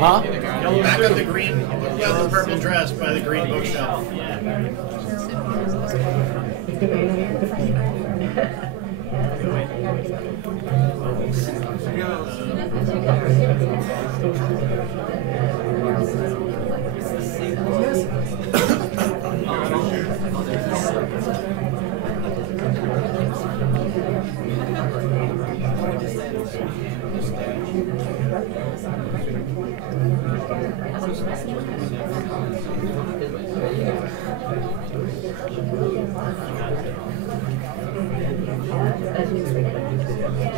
Huh? Back on the green, look at the purple dress by the green bookshelf.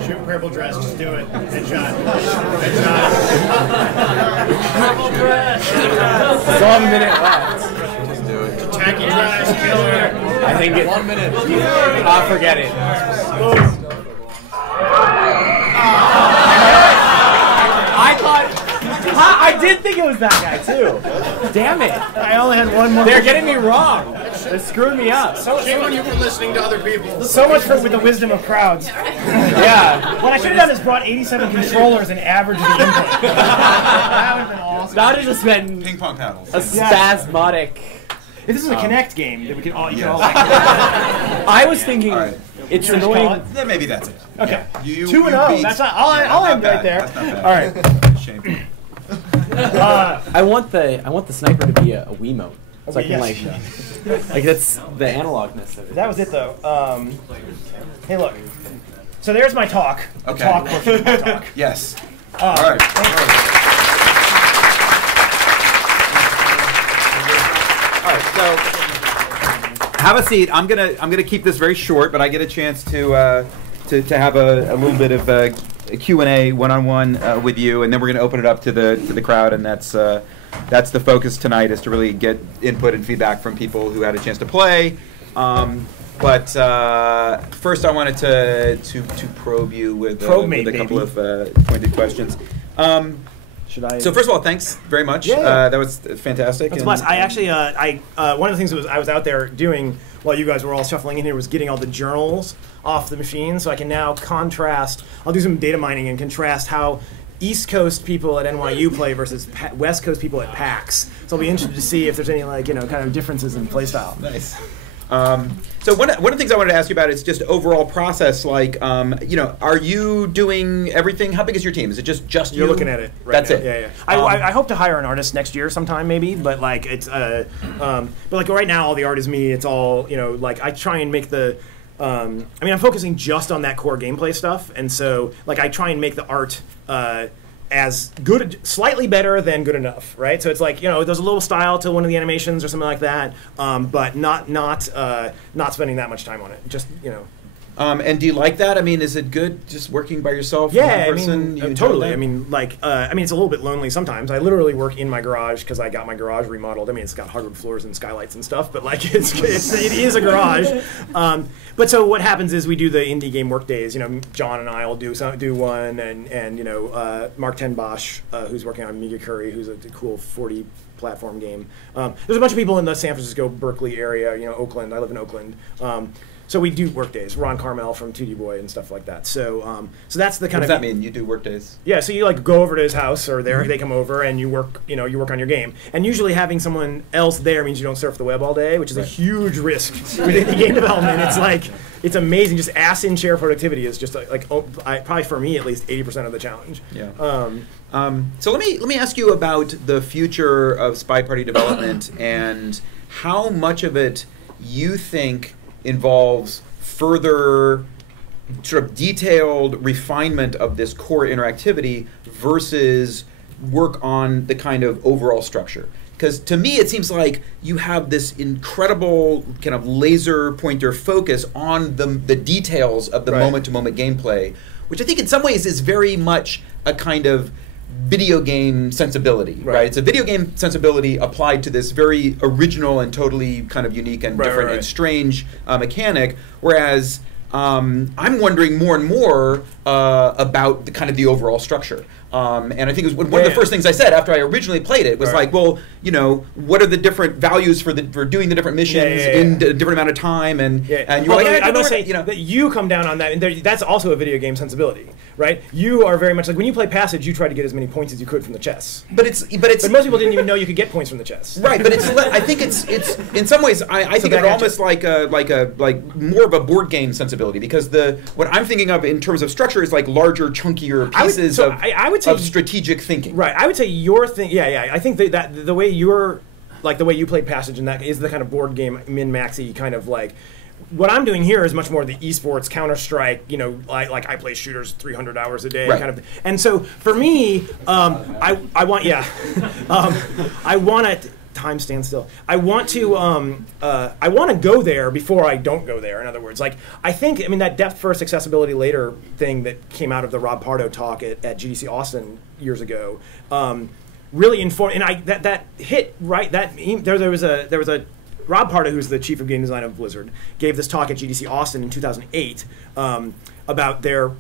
Shoot purple dress, just do it. Headshot. Headshot. Purple dress. Still have a minute left. Just do it. Tacky dress, killer. I think it. 1 minute. Ah, forget it. I thought. I did think it was that guy too. Damn it! I only had one more. They're getting me wrong. They're screwing me up. Shame on you for listening to other people. So much for with the wisdom of crowds. Yeah. What I should have done is brought 87 controllers and averaged the input. That would have been awesome. That would have just been Ping pong paddles. a spasmodic. If this is a Kinect game, that we can all, you can all Yes. like. I was thinking All right. it's Should we just call annoying. it? Yeah, maybe that's it. Okay. You, 2-0. beat- That's not. I'll not end right bad. there. That's not bad. All right. Shame. I want the sniper to be a Wiimote, so I can Yes. like that's the analogness of it. That was it though. Hey, look. So there's my talk. The Okay. talk portion of my talk. Yes. All right. All right, so have a seat. I'm gonna keep this very short, but I get a chance to have a little bit of a Q&A one-on-one with you, and then we're gonna open it up to the crowd, and that's the focus tonight, is to really get input and feedback from people who had a chance to play. But first, I wanted to probe you with a couple of pointed questions. Should I? So first of all, thanks very much. Yeah. That was fantastic. That's a and- blast. I actually, one of the things that I was out there doing while you guys were all shuffling in here was getting all the journals off the machine, so I can now contrast. I'll do some data mining and contrast how East Coast people at NYU play versus West Coast people at PAX. So I'll be interested to see if there's any kind of differences in playstyle. Nice. So one of the things I wanted to ask you about is just overall process. Like, are you doing everything? How big is your team? Is it just you? You're looking at it. Right That's now. it. Yeah. I hope to hire an artist next year sometime, maybe. But like it's, but like right now, all the art is me. It's all like I try and make the. I'm focusing just on that core gameplay stuff, and so like I try and make the art as good, slightly better than good enough, right? So it's like there's a little style to one of the animations or something like that, but not spending that much time on it. Just And do you like that? I mean, is it good just working by yourself? Yeah, one person? You enjoy totally. that? I mean, like, it's a little bit lonely sometimes. I literally work in my garage because I got my garage remodeled. I mean, it's got hardwood floors and skylights and stuff, but like, it is a garage. But so what happens is we do the indie game work days. You know, John and I will do one, and you know, Mark Tenbosch, who's working on Megakuri, who's a cool 40 platform game. There's a bunch of people in the San Francisco, Berkeley area. You know, Oakland. I live in Oakland. So we do work days. Ron Carmel from 2D Boy and stuff like that. So so that's the kind what of. What does that mean? You do work days? Yeah. So you like go over to his house, or they come over and you work. You know, you work on your game. And usually having someone else there means you don't surf the web all day, which is a huge risk within the game development. It's like it's amazing. Just ass in chair productivity is just probably for me at least 80% of the challenge. Yeah. So let me ask you about the future of Spy Party development and how much of it you think involves further sort of detailed refinement of this core interactivity versus work on the kind of overall structure. Because to me, it seems like you have this incredible kind of laser pointer focus on the details of the moment-to-moment gameplay, which I think in some ways is very much a kind of video game sensibility, right? It's a video game sensibility applied to this very original and totally kind of unique and different and strange mechanic, whereas I'm wondering more and more about the kind of the overall structure. And I think it was one of the first things I said after I originally played it was like, well, you know, what are the different values for doing the different missions in a different amount of time? And you're like, I must say, you know, that you come down on that, and that's also a video game sensibility, right? You are very much like when you play Passage, you try to get as many points as you could from the chess. But most people didn't even know you could get points from the chess. Right, but I think it's in some ways I think of it almost like more of a board game sensibility, because what I'm thinking of in terms of structure is like larger, chunkier pieces of strategic thinking. Right. I would say your thing. Yeah. I think that the way you're, like the way you played Passage, and that is the kind of board game min-maxy kind of like. What I'm doing here is much more the esports, Counter-Strike, you know, like I play shooters 300 hours a day kind of thing. And so for me, I want I want to. Time stands still. I want to go there before I don't go there. In other words, like I mean that depth first, accessibility later thing that came out of the Rob Pardo talk at GDC Austin years ago, really informed. And that hit right. There was a Rob Pardo, who's the chief of game design of Blizzard, gave this talk at GDC Austin in 2008 about their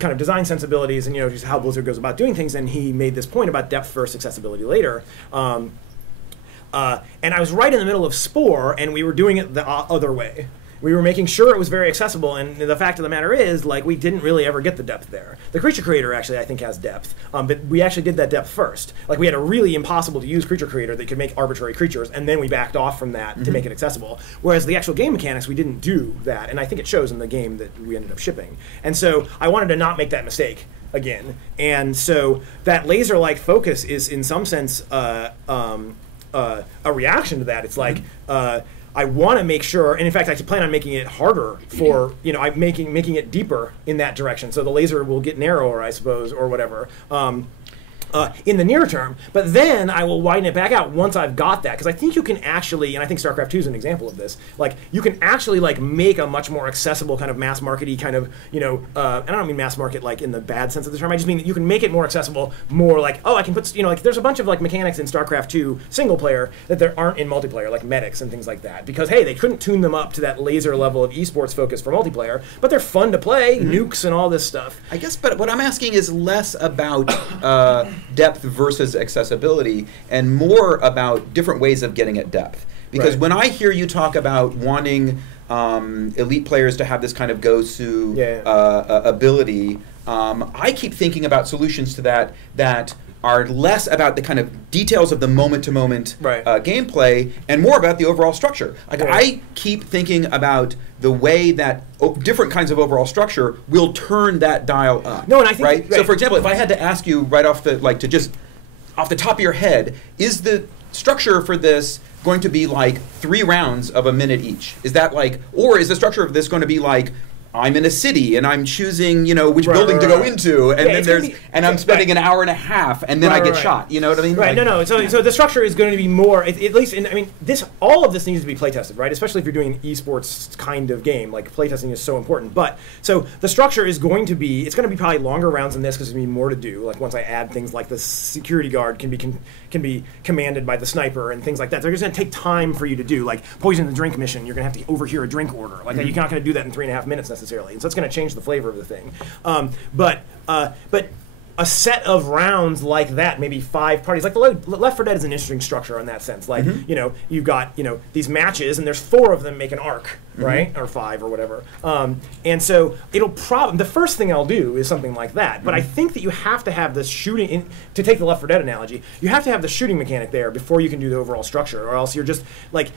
kind of design sensibilities and, you know, just how Blizzard goes about doing things. And he made this point about depth first, accessibility later. And I was right in the middle of Spore, and we were doing it the other way. We were making sure it was very accessible, and the fact of the matter is, like, we didn't really ever get the depth there. The Creature Creator actually, I think, has depth, but we actually did that depth first. Like, we had a really impossible to use Creature Creator that could make arbitrary creatures, and then we backed off from that to make it accessible. Whereas the actual game mechanics, we didn't do that, and I think it shows in the game that we ended up shipping. And so I wanted to not make that mistake again. And so that laser-like focus is, in some sense, a reaction to that. It's like I want to make sure, and in fact, I plan on making it harder for, you know, I'm making it deeper in that direction. So the laser will get narrower, I suppose, or whatever. In the near term, but then I will widen it back out once I've got that, because I think you can actually, and I think StarCraft 2 is an example of this, like you can actually like make a much more accessible kind of mass markety kind of, you know, and I don't mean mass market like in the bad sense of the term, I just mean that you can make it more accessible, more like, oh, I can put, you know, like there's a bunch of like mechanics in StarCraft 2 single player that there aren't in multiplayer, like medics and things like that, because hey, they couldn't tune them up to that laser level of esports focus for multiplayer, but they're fun to play, nukes and all this stuff. I guess, but what I'm asking is less about depth versus accessibility and more about different ways of getting at depth. Because when I hear you talk about wanting elite players to have this kind of go-to ability, I keep thinking about solutions to that are less about the kind of details of the moment-to-moment gameplay and more about the overall structure. Like I keep thinking about the way that different kinds of overall structure will turn that dial up. No, and I think So, for example, if I had to ask you right off the off the top of your head, is the structure for this going to be like 3 rounds of a minute each? Is that like, or is the structure of this going to be like I'm in a city and I'm choosing, which Right, building right, to go right. into, and Yeah, then it's gonna there's, be- and I'm spending right. an hour and a half, and then I Right, get right. shot. You know what I mean? Right. Like- No. So the structure is going to be more, at least. All of this needs to be play tested, right? Especially if you're doing an esports kind of game. Like playtesting is so important. But so the structure is going to be. It's going to be probably longer rounds than this because there's going to be more to do. Like once I add things like the security guard can be commanded by the sniper and things like that. They're just going to take time for you to do. Like poison the drink mission, you're going to have to overhear a drink order. Like you're not going to do that in 3.5 minutes necessarily. And so it's going to change the flavor of the thing. But a set of rounds like that, maybe 5 parties. Like the Left 4 Dead is an interesting structure in that sense. Like you've got these matches, and there's 4 of them make an arc, right, or 5 or whatever. And so the first thing I'll do is something like that. But I think that you have to have the shooting. To take the Left 4 Dead analogy, you have to have the shooting mechanic there before you can do the overall structure, or else you're just like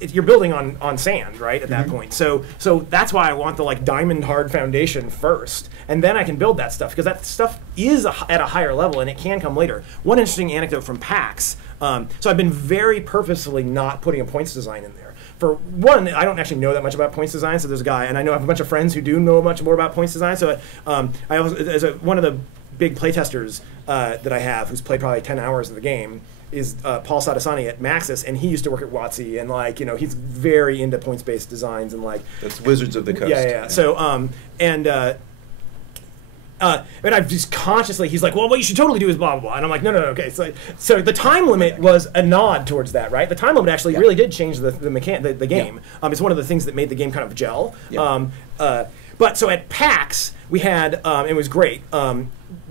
you're building on sand, right? At that point. So that's why I want the diamond hard foundation first, and then I can build that stuff because that stuff is at a higher level and it can come later. One interesting anecdote from PAX. So I've been very purposefully not putting a points design in there. For one, I don't actually know that much about points design. So there's a guy, and I have a bunch of friends who do know much more about points design. So I also, as one of the big playtesters that I have, who's played probably 10 hours of the game, is Paul Sadasani at Maxis, and he used to work at WotC, and he's very into points-based designs and That's Wizards of the Coast. Yeah. So and I've just consciously, he's like, well, what you should totally do is blah, blah, blah. And I'm like, no, okay. So the time limit was a nod towards that, right? The time limit actually really did change the game. Yeah. It's one of the things that made the game kind of gel. Yeah. But so at PAX, we had, it was great.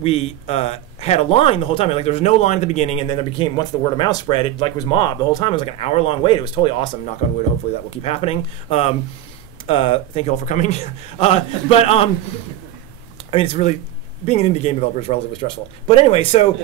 We had a line the whole time. Like there was no line at the beginning, and then there became, once the word of mouth spread, it was mob the whole time. It was like an hour-long wait. It was totally awesome. Knock on wood. Hopefully that will keep happening. Thank you all for coming. It's really, being an indie game developer is relatively stressful. But anyway, so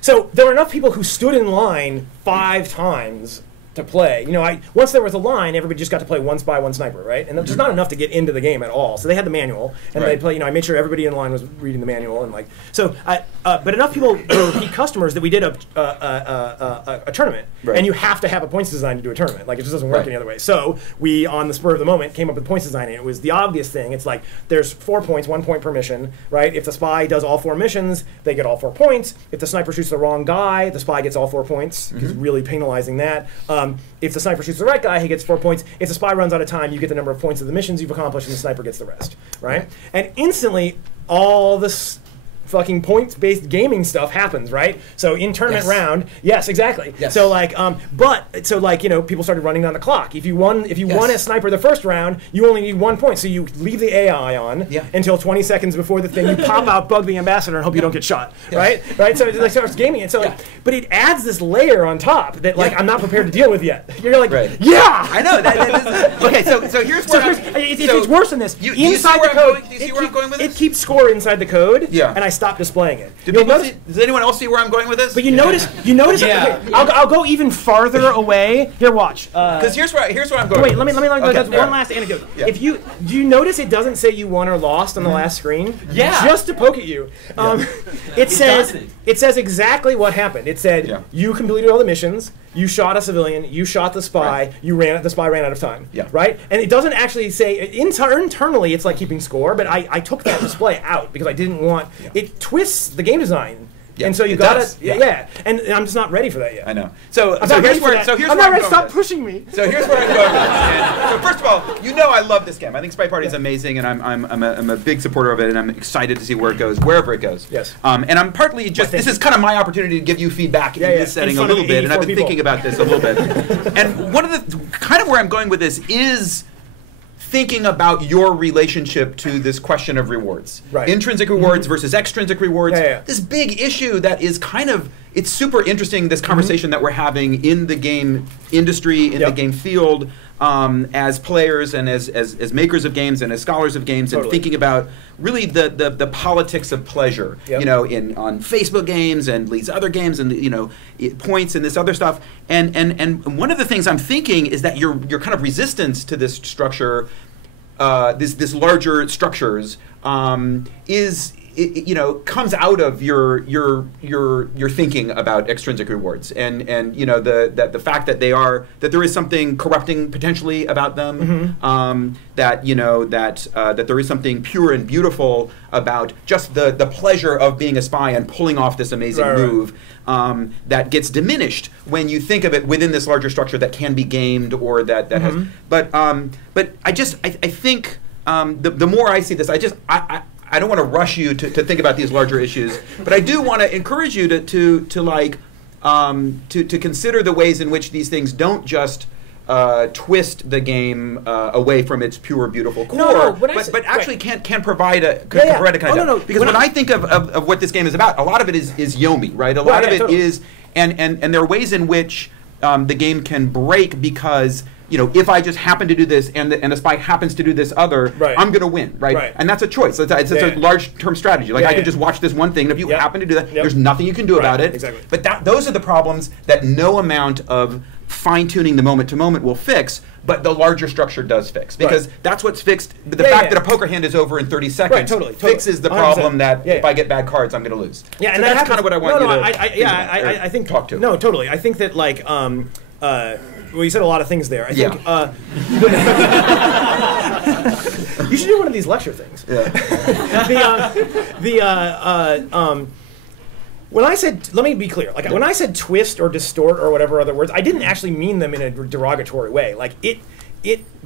so there were enough people who stood in line 5 times to play. Once there was a line, everybody just got to play one spy, one sniper, right? And there's not enough to get into the game at all. So they had the manual, and they play. I made sure everybody in line was reading the manual, and but enough people were repeat customers that we did a tournament, and you have to have a points design to do a tournament. Like it just doesn't work any other way. So we, on the spur of the moment, came up with points design, and it was the obvious thing. It's like there's 4 points, 1 point per mission, right? If the spy does all 4 missions, they get all 4 points. If the sniper shoots the wrong guy, the spy gets all 4 points. Because really penalizing that. If the sniper shoots the right guy, he gets 4 points. If the spy runs out of time, you get the number of points of the missions you've accomplished, and the sniper gets the rest, right? And instantly, all this fucking points-based gaming stuff happens, right? So in tournament round, yes, exactly. Yes. So people started running down the clock. If you won as sniper the first round, you only need 1 point. So you leave the AI on until 20 seconds before the thing. You pop out, bug the ambassador, and hope you don't get shot, right? Right. So it starts gaming, and but it adds this layer on top that I'm not prepared to deal with yet. You're like, yeah, I know. Okay, so here's where it's worse than this. Do you see where I'm going with this? It keeps score inside the code. Yeah. And I stop displaying it. Does anyone else see where I'm going with this? But you notice. Yeah. Okay, I'll go even farther away. Here, watch. Because here's where I'm going. Wait, with let me this. that's one last anecdote. Yeah. Do you notice it doesn't say you won or lost on the last screen? Yeah. Just to poke at you. It says exactly what happened. It said you completed all the missions, you shot a civilian, you shot the spy, the spy ran out of time. Yeah. Right? And it doesn't actually say internally it's like keeping score, but I took that display out because I didn't want it twists the game design. Yeah, and so you it gotta, does. and I'm just not ready for that yet. I know. So I'm not ready here's for where that. so here's I'm where not ready. I'm going Stop with this. pushing me. So here's where I'm going with this. And so first of all, I love this game. I think Spy Party is amazing, and I'm a big supporter of it, and I'm excited to see where it goes, wherever it goes. Yes. And I'm partly just this is kind of my opportunity to give you feedback in this setting a little bit, and I've been thinking about this a little bit. And one of the kind of where I'm going with this is thinking about your relationship to this question of rewards. Right. Intrinsic rewards versus extrinsic rewards. Yeah. This big issue that is kind of, it's super interesting, this conversation that we're having in the game industry, in the game field, as players and as makers of games and as scholars of games, and thinking about really the politics of pleasure, on Facebook games and these other games and points and this other stuff. And one of the things I'm thinking is that your kind of resistance to this structure, this larger structures, is you know, comes out of your thinking about extrinsic rewards, and you know, the fact that there is something corrupting potentially about them, that you know that there is something pure and beautiful about just the pleasure of being a spy and pulling off this amazing move, that gets diminished when you think of it within this larger structure that can be gamed or that has. But I think the more I see this, I don't want to rush you to think about these larger issues, but I do want to encourage you to consider the ways in which these things don't just twist the game away from its pure, beautiful core, but actually can provide a kind of because when I think of what this game is about, a lot of it is Yomi, right? A lot of it is, and there are ways in which the game can break because, you know, if I just happen to do this and the spy happens to do this other, I'm going to win, right? And that's a choice. It's a large-term strategy. Like I could just watch this one thing, and if you happen to do that, there's nothing you can do about it. Exactly. But those are the problems that no amount of fine-tuning the moment-to-moment will fix, but the larger structure does fix. Because that's what's fixed. The fact that a poker hand is over in 30 seconds fixes the problem that if I get bad cards, I'm going to lose. Yeah, and so that's kind of what I want you to I think talk to. No, totally. I think that, like, well, you said a lot of things there. I think you should do one of these lecture things. When I said, let me be clear, like when I said twist or distort or whatever other words, I didn't actually mean them in a derogatory way. Like it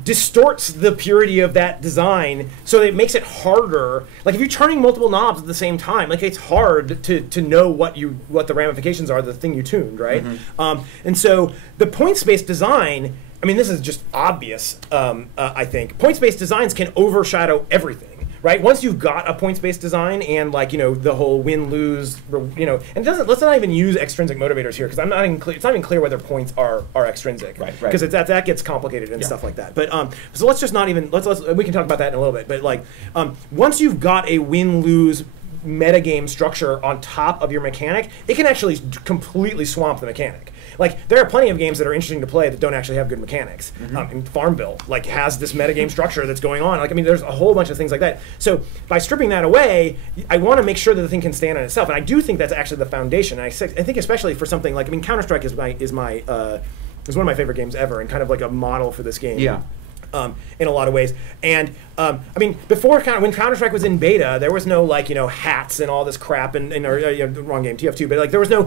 distorts the purity of that design, so that it makes it harder. Like if you're turning multiple knobs at the same time, like it's hard to know what the ramifications are of the thing you tuned, right? And so the points-based design, I mean, this is just obvious. I think points-based designs can overshadow everything. Right, once you've got a points-based design and, like, you know, the whole win-lose, you know, and let's not even use extrinsic motivators here, because it's not even clear whether points are extrinsic, because that gets complicated and stuff like that. But so let's just not even we can talk about that in a little bit. But like once you've got a win-lose metagame structure on top of your mechanic, it can actually completely swamp the mechanic. Like, there are plenty of games that are interesting to play that don't actually have good mechanics. And Farmville, like, has this metagame structure that's going on. Like, I mean, there's a whole bunch of things like that. So by stripping that away, I want to make sure that the thing can stand on itself. And I do think that's actually the foundation. And I think especially for something like, I mean, Counter-Strike is one of my favorite games ever, and kind of like a model for this game. Yeah. In a lot of ways. And I mean, before when Counter-Strike was in beta, there was no, like, you know, hats and all this crap, and wrong game, TF2, but like there was no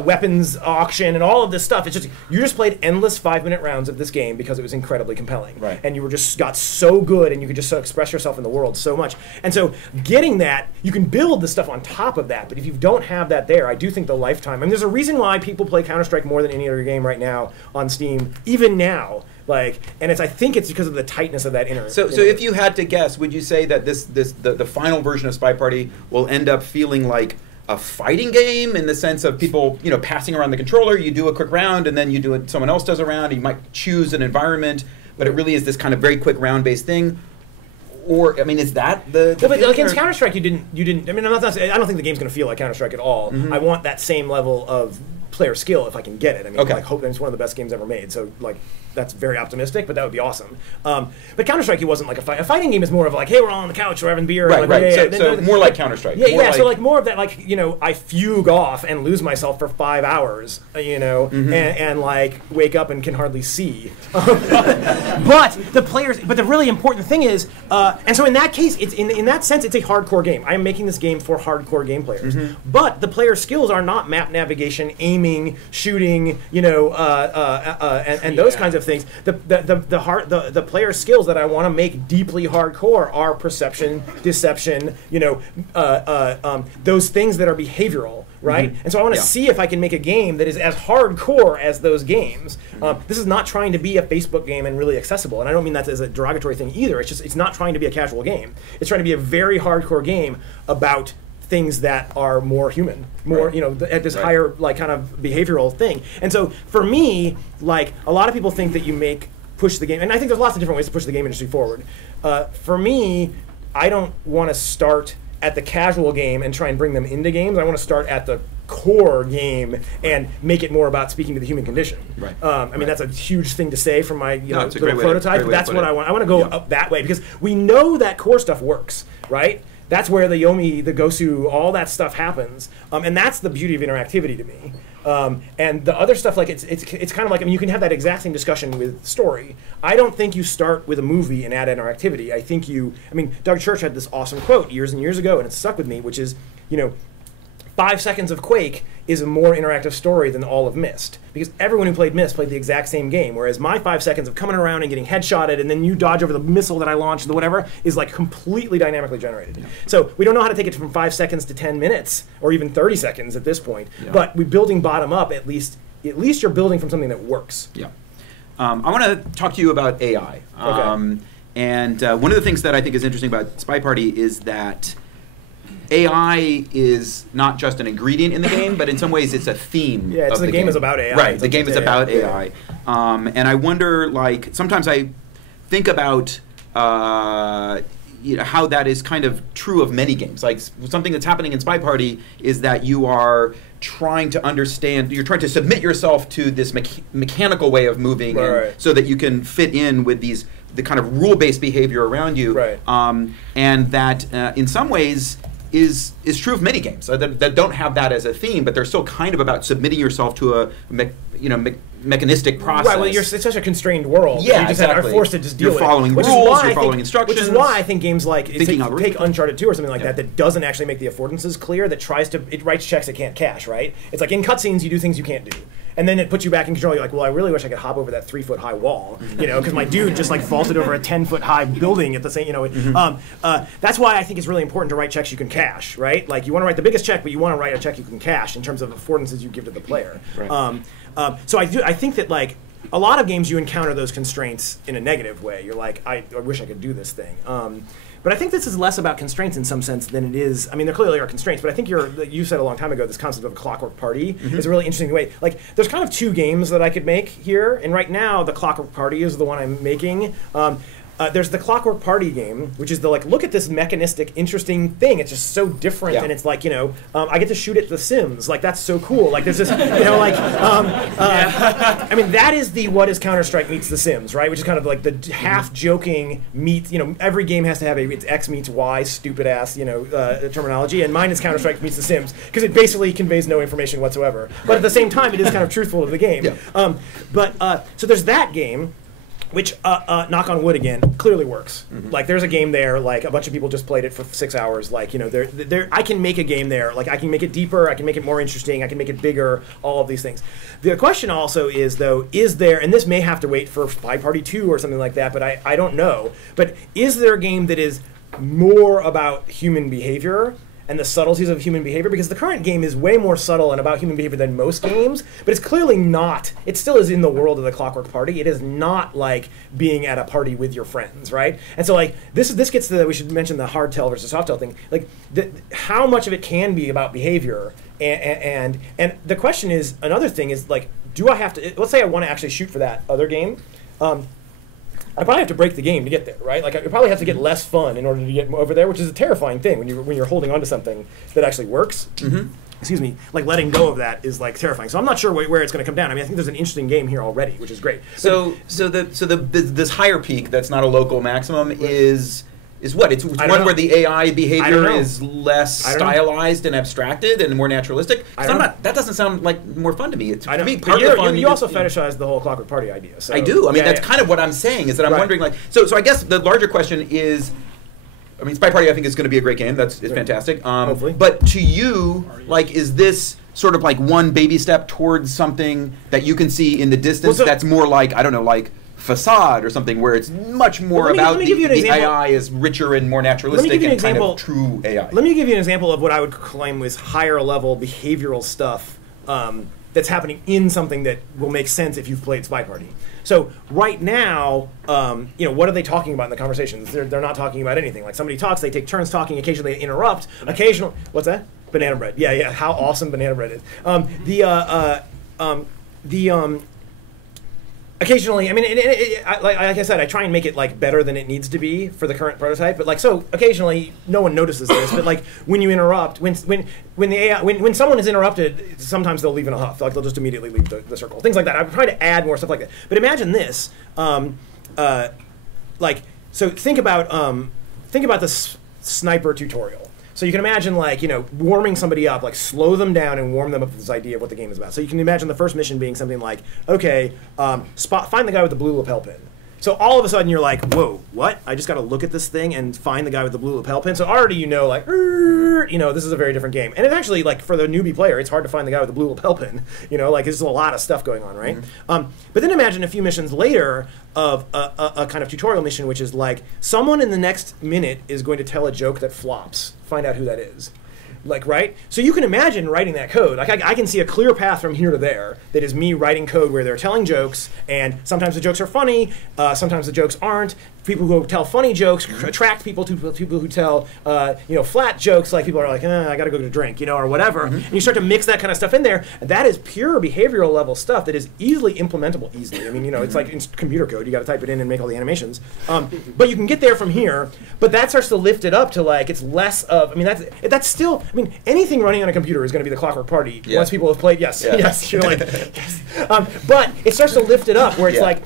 weapons auction and all of this stuff. It's just you just played endless 5-minute rounds of this game because it was incredibly compelling, and you were just got so good, and you could just express yourself in the world so much. And so getting that, you can build the stuff on top of that. But if you don't have that there, I do think the lifetime. I mean, there's a reason why people play Counter-Strike more than any other game right now on Steam, even now. Like, and I think it's because of the tightness of that inner. So if you had to guess, would you say that the final version of Spy Party will end up feeling like a fighting game in the sense of people, you know, passing around the controller? You do a quick round, and then you do it. Someone else does a round. You might choose an environment, but it really is this kind of very quick round-based thing. Or, I mean, is that the but against Counter-Strike, you didn't. I mean, I don't think the game's going to feel like Counter-Strike at all. I want that same level of player skill if I can get it. I mean, like, hope it's one of the best games ever made. So, like, that's very optimistic, but that would be awesome. But Counter-Strike, it wasn't like a fight. A fighting game is more of like, hey, we're all on the couch, we're having beer. So more like Counter-Strike. So like more of that, like, you know, I fugue off and lose myself for 5 hours, you know, and like wake up and can hardly see. But the really important thing is, and so in that case, it's in that sense, it's a hardcore game. I am making this game for hardcore game players. But the player skills are not map navigation, aiming, shooting, you know, and those kinds of things. The player skills that I want to make deeply hardcore are perception, deception, you know, those things that are behavioral, right? And so I want to see if I can make a game that is as hardcore as those games. This is not trying to be a Facebook game and really accessible, and I don't mean that as a derogatory thing either. It's just, it's not trying to be a casual game. It's trying to be a very hardcore game about things that are more human, more, you know, at this higher, like, kind of behavioral thing. And so for me, like, a lot of people think that you push the game, and I think there's lots of different ways to push the game industry forward. For me, I don't want to start at the casual game and try and bring them into games. I want to start at the core game and make it more about speaking to the human condition. I mean, that's a huge thing to say from my little prototype. That's what I want. I want to go up that way because we know that core stuff works, right? That's where the Yomi, the Gosu, all that stuff happens, and that's the beauty of interactivity to me. And the other stuff, like it's kind of like, I mean, you can have that exact same discussion with story. I don't think you start with a movie and add interactivity. I think I mean, Doug Church had this awesome quote years and years ago, and it stuck with me, which is, 5 seconds of Quake is a more interactive story than all of Myst. Because everyone who played Myst played the exact same game, whereas my 5 seconds of coming around and getting headshotted and then you dodge over the missile that I launched, or whatever, is like completely dynamically generated. Yeah. So we don't know how to take it from 5 seconds to 10 minutes, or even 30 seconds at this point, but we're building bottom up, at least you're building from something that works. Yeah. I want to talk to you about AI. Okay. And one of the things that I think is interesting about Spy Party is that AI is not just an ingredient in the game, but in some ways it's a theme. Yeah, of the game is about AI. Right, the game is about AI. And I wonder, like, sometimes I think about how that is kind of true of many games. Like, something that's happening in Spy Party is that you are trying to understand, you're trying to submit yourself to this mechanical way of moving, so that you can fit in with the kind of rule-based behavior around you. Right. And that in some ways is true of many games that don't have that as a theme, but they're still kind of about submitting yourself to a mechanistic process. Right. Well, it's such a constrained world. Yeah, you just are forced to just deal with it. You're following rules. You're following instructions. Which is why I think games like take Uncharted 2 or something like that doesn't actually make the affordances clear. That it writes checks it can't cash. Right. It's like in cutscenes you do things you can't do. And then it puts you back in control. You're like, well, I really wish I could hop over that 3-foot high wall, because my dude just like vaulted over a 10-foot high building at the same, That's why I think it's really important to write checks you can cash, right? Like you want to write the biggest check, but you want to write a check you can cash in terms of affordances you give to the player. Right. So I think that like a lot of games you encounter those constraints in a negative way. You're like, I wish I could do this thing. But I think this is less about constraints in some sense than it is. I mean, there clearly are constraints, but I think you said a long time ago this concept of a Clockwork Party is a really interesting way. Like, there's kind of 2 games that I could make here, and right now the Clockwork Party is the one I'm making. There's the Clockwork Party game, which is the like, look at this mechanistic, interesting thing. It's just so different, and it's like, I get to shoot at The Sims. Like, that's so cool. Like, there's this, I mean, that is the what is Counter-Strike meets The Sims, right? Which is kind of like the half-joking meet, every game has to have it's X meets Y, stupid-ass, terminology, and mine is Counter-Strike meets The Sims, because it basically conveys no information whatsoever. But at the same time, it is kind of truthful to the game. Yeah. So there's that game, which, knock on wood again, clearly works. Like, there's a game there, like, a bunch of people just played it for 6 hours. Like, I can make a game there. Like, I can make it deeper, I can make it more interesting, I can make it bigger, all of these things. The question also is, though, is there, and this may have to wait for Spy Party 2 or something like that, but I don't know, but is there a game that is more about human behavior and the subtleties of human behavior? Because the current game is way more subtle and about human behavior than most games, but it's clearly not. It still is in the world of the Clockwork Party. It is not like being at a party with your friends, right? And so, like, this gets to we should mention the hardtail versus softail thing. Like, how much of it can be about behavior, and the question is, another thing is, like, do I have to? Let's say I want to actually shoot for that other game. I probably have to break the game to get there, right? Like, I probably have to get less fun in order to get over there, which is a terrifying thing when you're holding on to something that actually works. Excuse me. Like, letting go of that is like terrifying. So I'm not sure where it's going to come down. I mean, I think there's an interesting game here already, which is great. This higher peak that's not a local maximum is what? It's one where the AI behavior is less stylized and abstracted and more naturalistic. That doesn't sound like more fun to me. It's to me part of the fun. You also fetishize the whole Clockwork Party idea. So. I do. I mean, that's kind of what I'm saying, is that I'm wondering, like, so I guess the larger question is, I mean, Spy Party I think is going to be a great game. It's fantastic. Hopefully. But to you, like, is this sort of like one baby step towards something that you can see in the distance that's more like, I don't know, like Facade or something, where it's much more about the AI is richer and more naturalistic and kind of true AI. Let me give you an example of what I would claim was higher level behavioral stuff that's happening in something that will make sense if you've played Spy Party. So right now, what are they talking about in the conversations? They're not talking about anything. Like, somebody talks, they take turns talking, occasionally they interrupt, what's that? Banana bread. Yeah, how awesome banana bread is. Occasionally, I mean, like I said, I try and make it like better than it needs to be for the current prototype. But like, so occasionally, no one notices this. But like, when you interrupt, when someone is interrupted, sometimes they'll leave in a huff. Like, they'll just immediately leave the circle. Things like that. I try to add more stuff like that. But imagine this, so think about this sniper tutorial. So you can imagine, like, you know, warming somebody up, like slow them down and warm them up with this idea of what the game is about. So you can imagine the first mission being something like, okay, find the guy with the blue lapel pin. So all of a sudden you're like, whoa, what? I just got to look at this thing and find the guy with the blue lapel pin. So already you know, like, you know, this is a very different game. And it's actually, like, for the newbie player, it's hard to find the guy with the blue lapel pin. You know, like, there's a lot of stuff going on, right? But then imagine a few missions later of a kind of tutorial mission, which is like, someone in the next minute is going to tell a joke that flops. Find out who that is. Like, right? So you can imagine writing that code. Like, I can see a clear path from here to there that is me writing code where they're telling jokes, and sometimes the jokes are funny, sometimes the jokes aren't. People who tell funny jokes attract people to people who tell, you know, flat jokes. Like, people are like, I gotta go get a drink, you know, or whatever. And you start to mix that kind of stuff in there. And that is pure behavioral level stuff that is easily implementable easily. I mean, you know, it's like in computer code. You got to type it in and make all the animations. But you can get there from here. But that starts to lift it up to, like, it's less of. I mean, that's still. I mean, anything running on a computer is going to be the Clockwork Party. Yeah. Once people have played, yes, you're like, yes. But it starts to lift it up where it's like.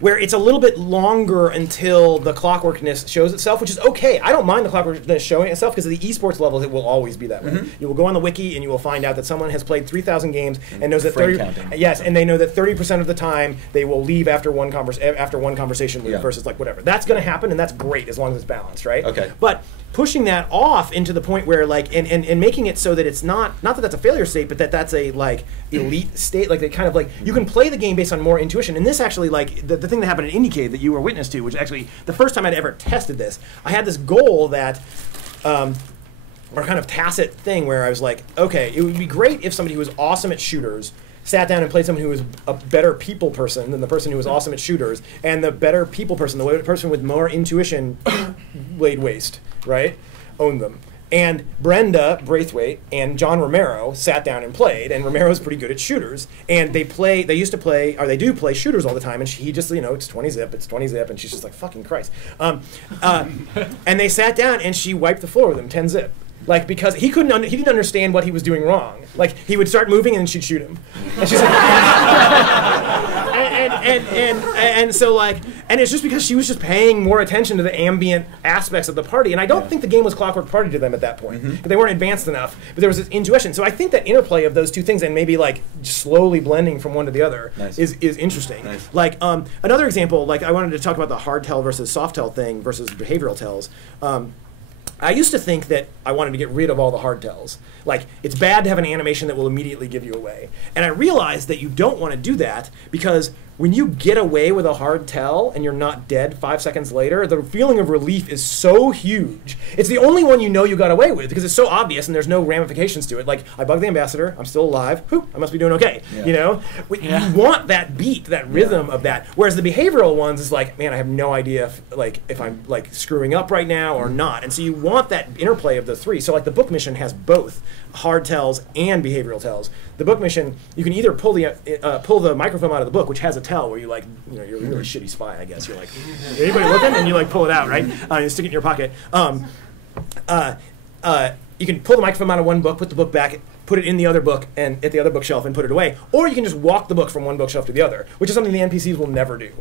Where it's a little bit longer until the clockworkness shows itself, which is okay. I don't mind the clockworkness showing itself because at the esports levels, it will always be that way. You will go on the wiki and you will find out that someone has played 3,000 games and knows that 30. Yes, and they know that 30% of the time they will leave after one conversation versus like whatever. That's going to happen, and that's great as long as it's balanced, right? Okay. But pushing that off into the point where, like, and making it so that it's not that that's a failure state, but that's a, like, elite state, like, they kind of, like, you can play the game based on more intuition. And this actually, like, the thing that happened at IndieCade that you were witness to, which actually the first time I'd ever tested this, I had this goal that, or kind of tacit thing where I was like, okay, it would be great if somebody who was awesome at shooters sat down and played someone who was a better people person than the person who was awesome at shooters, and the better people person, the person with more intuition, laid waste, right? Owned them. And Brenda Braithwaite and John Romero sat down and played, and Romero's pretty good at shooters. And they do play shooters all the time, and he just, you know, it's 20 zip, and she's just like, fucking Christ. And they sat down, and she wiped the floor with him, 10 zip. Like, because he didn't understand what he was doing wrong. Like, he would start moving, and then she'd shoot him. And she's like, and so, like, and it's just because she was just paying more attention to the ambient aspects of the party. And I don't think the game was Clockwork Party to them at that point. They weren't advanced enough, but there was this intuition. So I think that interplay of those two things and maybe, like, slowly blending from one to the other is interesting. Nice. Like, another example, like, I wanted to talk about the hard tell versus soft tell thing versus behavioral tells. I used to think that I wanted to get rid of all the hard tells. Like, it's bad to have an animation that will immediately give you away. And I realized that you don't want to do that because when you get away with a hard tell and you're not dead 5 seconds later, the feeling of relief is so huge. It's the only one you know you got away with because it's so obvious and there's no ramifications to it. Like, I bugged the ambassador, I'm still alive, whew, I must be doing okay. You know? You want that beat, that rhythm of that. Whereas the behavioral ones is like, man, I have no idea if I'm, like, screwing up right now or not. And so you want that interplay of the three. So, like, the book mission has both hard tells and behavioral tells. The book mission, you can either pull the microfilm out of the book, which has a tell where you, like, you know, you're a really shitty spy, I guess. You're like, anybody looking? And you, like, pull it out, right? You stick it in your pocket. You can pull the microfilm out of one book, put the book back, put it in the other book and at the other bookshelf and put it away. Or you can just walk the book from one bookshelf to the other, which is something the NPCs will never do.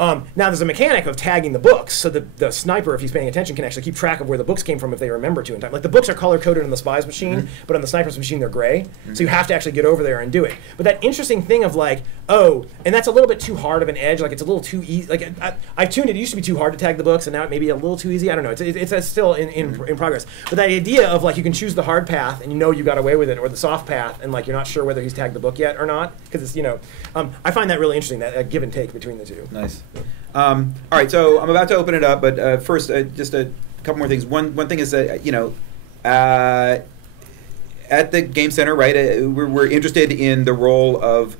Now, there's a mechanic of tagging the books, so the sniper, if he's paying attention, can actually keep track of where the books came from if they remember to in time. Like, the books are color-coded on the spy's machine, but on the sniper's machine, they're gray. So you have to actually get over there and do it. But that interesting thing of, like, oh, and that's a little bit too hard of an edge. Like, it's a little too easy. Like, I've tuned it. It used to be too hard to tag the books, and now it may be a little too easy. I don't know. It's still in progress. But that idea of, like, you can choose the hard path, and you know you got away with it, or the soft path, and, like, you're not sure whether he's tagged the book yet or not, because it's, you know, I find that really interesting, that give and take between the two. Nice. All right, so I'm about to open it up, but first, just a couple more things. One thing is that, you know, at the Game Center, right, we're interested in the role of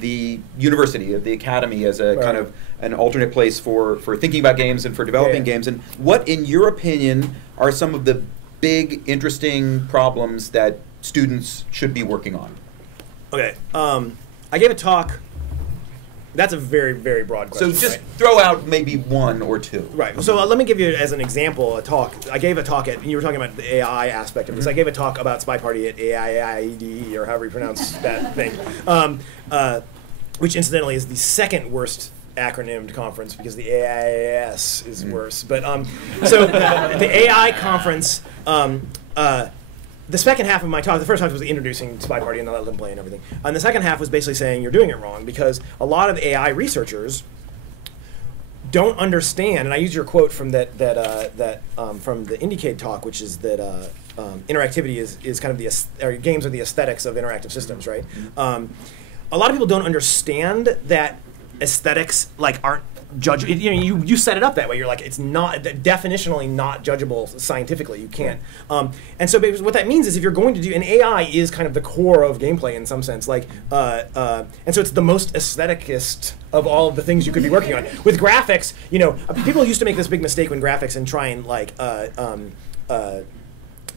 the university, of the academy, as a kind of an alternate place for thinking about games and for developing games. And what, in your opinion, are some of the big, interesting problems that students should be working on? Okay, I gave a talk. That's a very, very broad question. So just throw out maybe one or two. Right. So let me give you, as an example, a talk. I gave a talk at, you were talking about the AI aspect of this. I gave a talk about Spy Party at AIIDE, or however you pronounce that thing, which incidentally is the second worst acronymed conference because the AIAS is worse. But so the AI conference, the second half of my talk, the first half was introducing Spy Party and the let them play and everything. And the second half was basically saying you're doing it wrong because a lot of AI researchers don't understand, and I use your quote from that from the Indiecade talk, which is that interactivity is kind of or games are the aesthetics of interactive systems, right? A lot of people don't understand that aesthetics aren't judge. You set it up that way. You're like, it's not definitionally not judgeable scientifically. You can't. And so what that means is if you're going to do, and AI is kind of the core of gameplay in some sense. And so it's the most aestheticist of all of the things you could be working on. With graphics, people used to make this big mistake when graphics and try and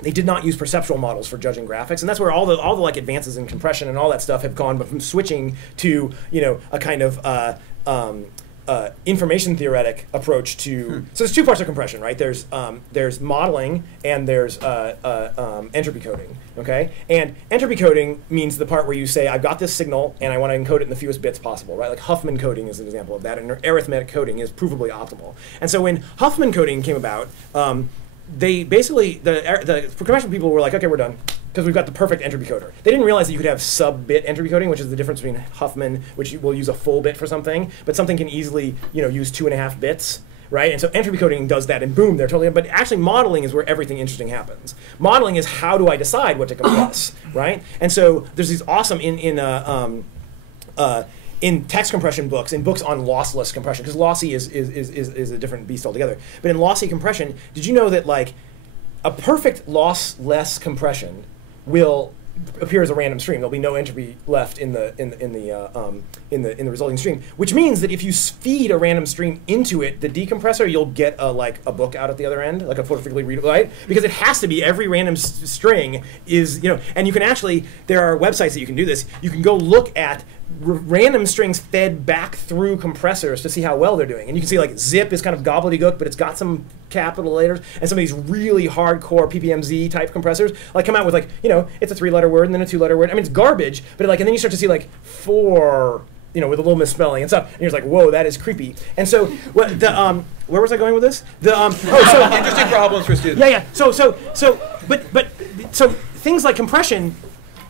they did not use perceptual models for judging graphics, and that's where all the advances in compression and all that stuff have gone, but from switching to a kind of information theoretic approach to. So there's two parts of compression, right? There's modeling and there's entropy coding. Okay, and entropy coding means the part where you say I've got this signal and I want to encode it in the fewest bits possible, right? Like Huffman coding is an example of that, and arithmetic coding is provably optimal. And so when Huffman coding came about, they basically, the compression people were like, okay, we're done, because we've got the perfect entropy coder. They didn't realize that you could have sub-bit entropy coding, which is the difference between Huffman, which will use a full bit for something, but something can easily use 2.5 bits, right? And so entropy coding does that, and boom, they're totally, but actually modeling is where everything interesting happens. Modeling is how do I decide what to compress, right? And so there's these awesome, in text compression books, in books on lossless compression, because lossy is a different beast altogether. But in lossy compression, did you know that a perfect lossless compression will appear as a random stream? There'll be no entropy left in the resulting stream, which means that if you feed a random stream into it, the decompressor, you'll get a book out at the other end, like a perfectly readable, right? Because it has to be every random string is and you can actually, there are websites that you can do this. You can go look at random strings fed back through compressors to see how well they're doing. And you can see zip is kind of gobbledygook, but it's got some capital letters, and some of these really hardcore PPMZ type compressors come out with it's a 3-letter word and then a 2-letter word. I mean, it's garbage, but and then you start to see 4, with a little misspelling and stuff, and you're just like, whoa, that is creepy. And so where was I going with this? Interesting problems for students. Yeah. So things like compression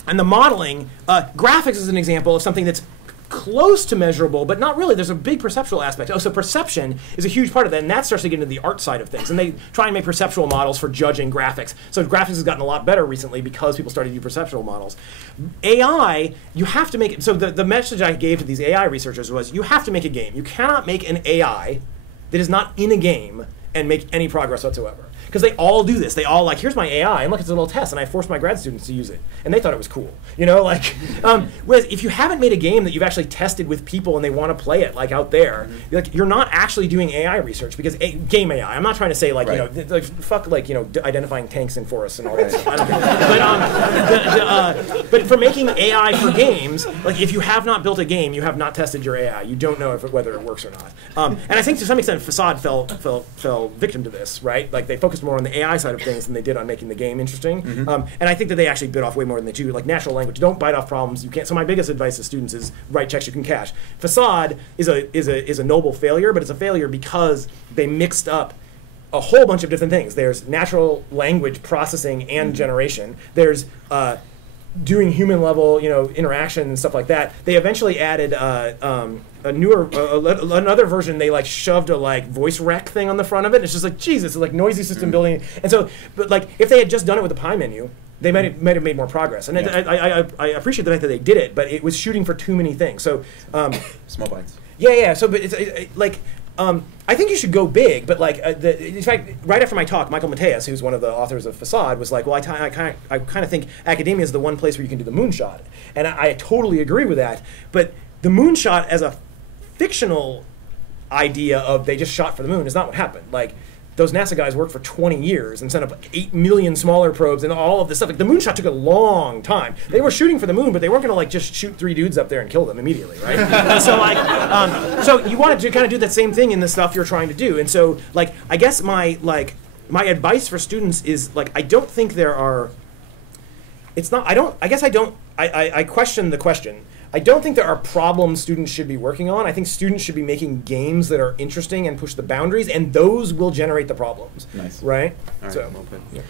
and the modeling, graphics is an example of something that's close to measurable, but not really. There's a big perceptual aspect. So perception is a huge part of that, and that starts to get into the art side of things. And they try and make perceptual models for judging graphics. So graphics has gotten a lot better recently because people started to do perceptual models. AI, you have to make it. So the message I gave to these AI researchers was, you have to make a game. You cannot make an AI that is not in a game and make any progress whatsoever. Because they all do this. They all here's my AI, and look, it's a little test, and I forced my grad students to use it, and they thought it was cool. Whereas if you haven't made a game that you've actually tested with people and they want to play it out there, you're not actually doing AI research, because game AI. I'm not trying to say fuck identifying tanks in forests and all that stuff. I don't care. But for making AI for games, if you have not built a game, you have not tested your AI. You don't know whether it works or not. And I think to some extent, Facade fell victim to this, right? They focused more on the AI side of things than they did on making the game interesting. And I think that they actually bit off way more than they do. Natural language, don't bite off problems. You can't. So my biggest advice to students is write checks you can cash. Facade is a noble failure, but it's a failure because they mixed up a whole bunch of different things. There's natural language processing and generation. There's doing human level, interaction and stuff like that. They eventually added another version. They shoved a voice rec thing on the front of it. And it's just Jesus, it's noisy system building. And so, but if they had just done it with the Pi menu, they might have made more progress. And I appreciate the fact that they did it, but it was shooting for too many things. So small bites. Yeah. So, but it's I think you should go big, but in fact, right after my talk, Michael Mateus, who's one of the authors of Facade, was like, well, I kind of think academia is the one place where you can do the moonshot, and I totally agree with that. But the moonshot as a fictional idea of they just shot for the moon is not what happened. Those NASA guys worked for 20 years and sent up 8 million smaller probes and all of this stuff. The moonshot took a long time. They were shooting for the moon, but they weren't going to just shoot 3 dudes up there and kill them immediately, right? So you wanted to kind of do that same thing in the stuff you're trying to do. And so I guess my advice for students is I don't think there are. It's not. I don't. I guess I don't. I question the question. I don't think there are problems students should be working on. I think students should be making games that are interesting and push the boundaries, and those will generate the problems. Nice. Right? All right, So, well put. yeah.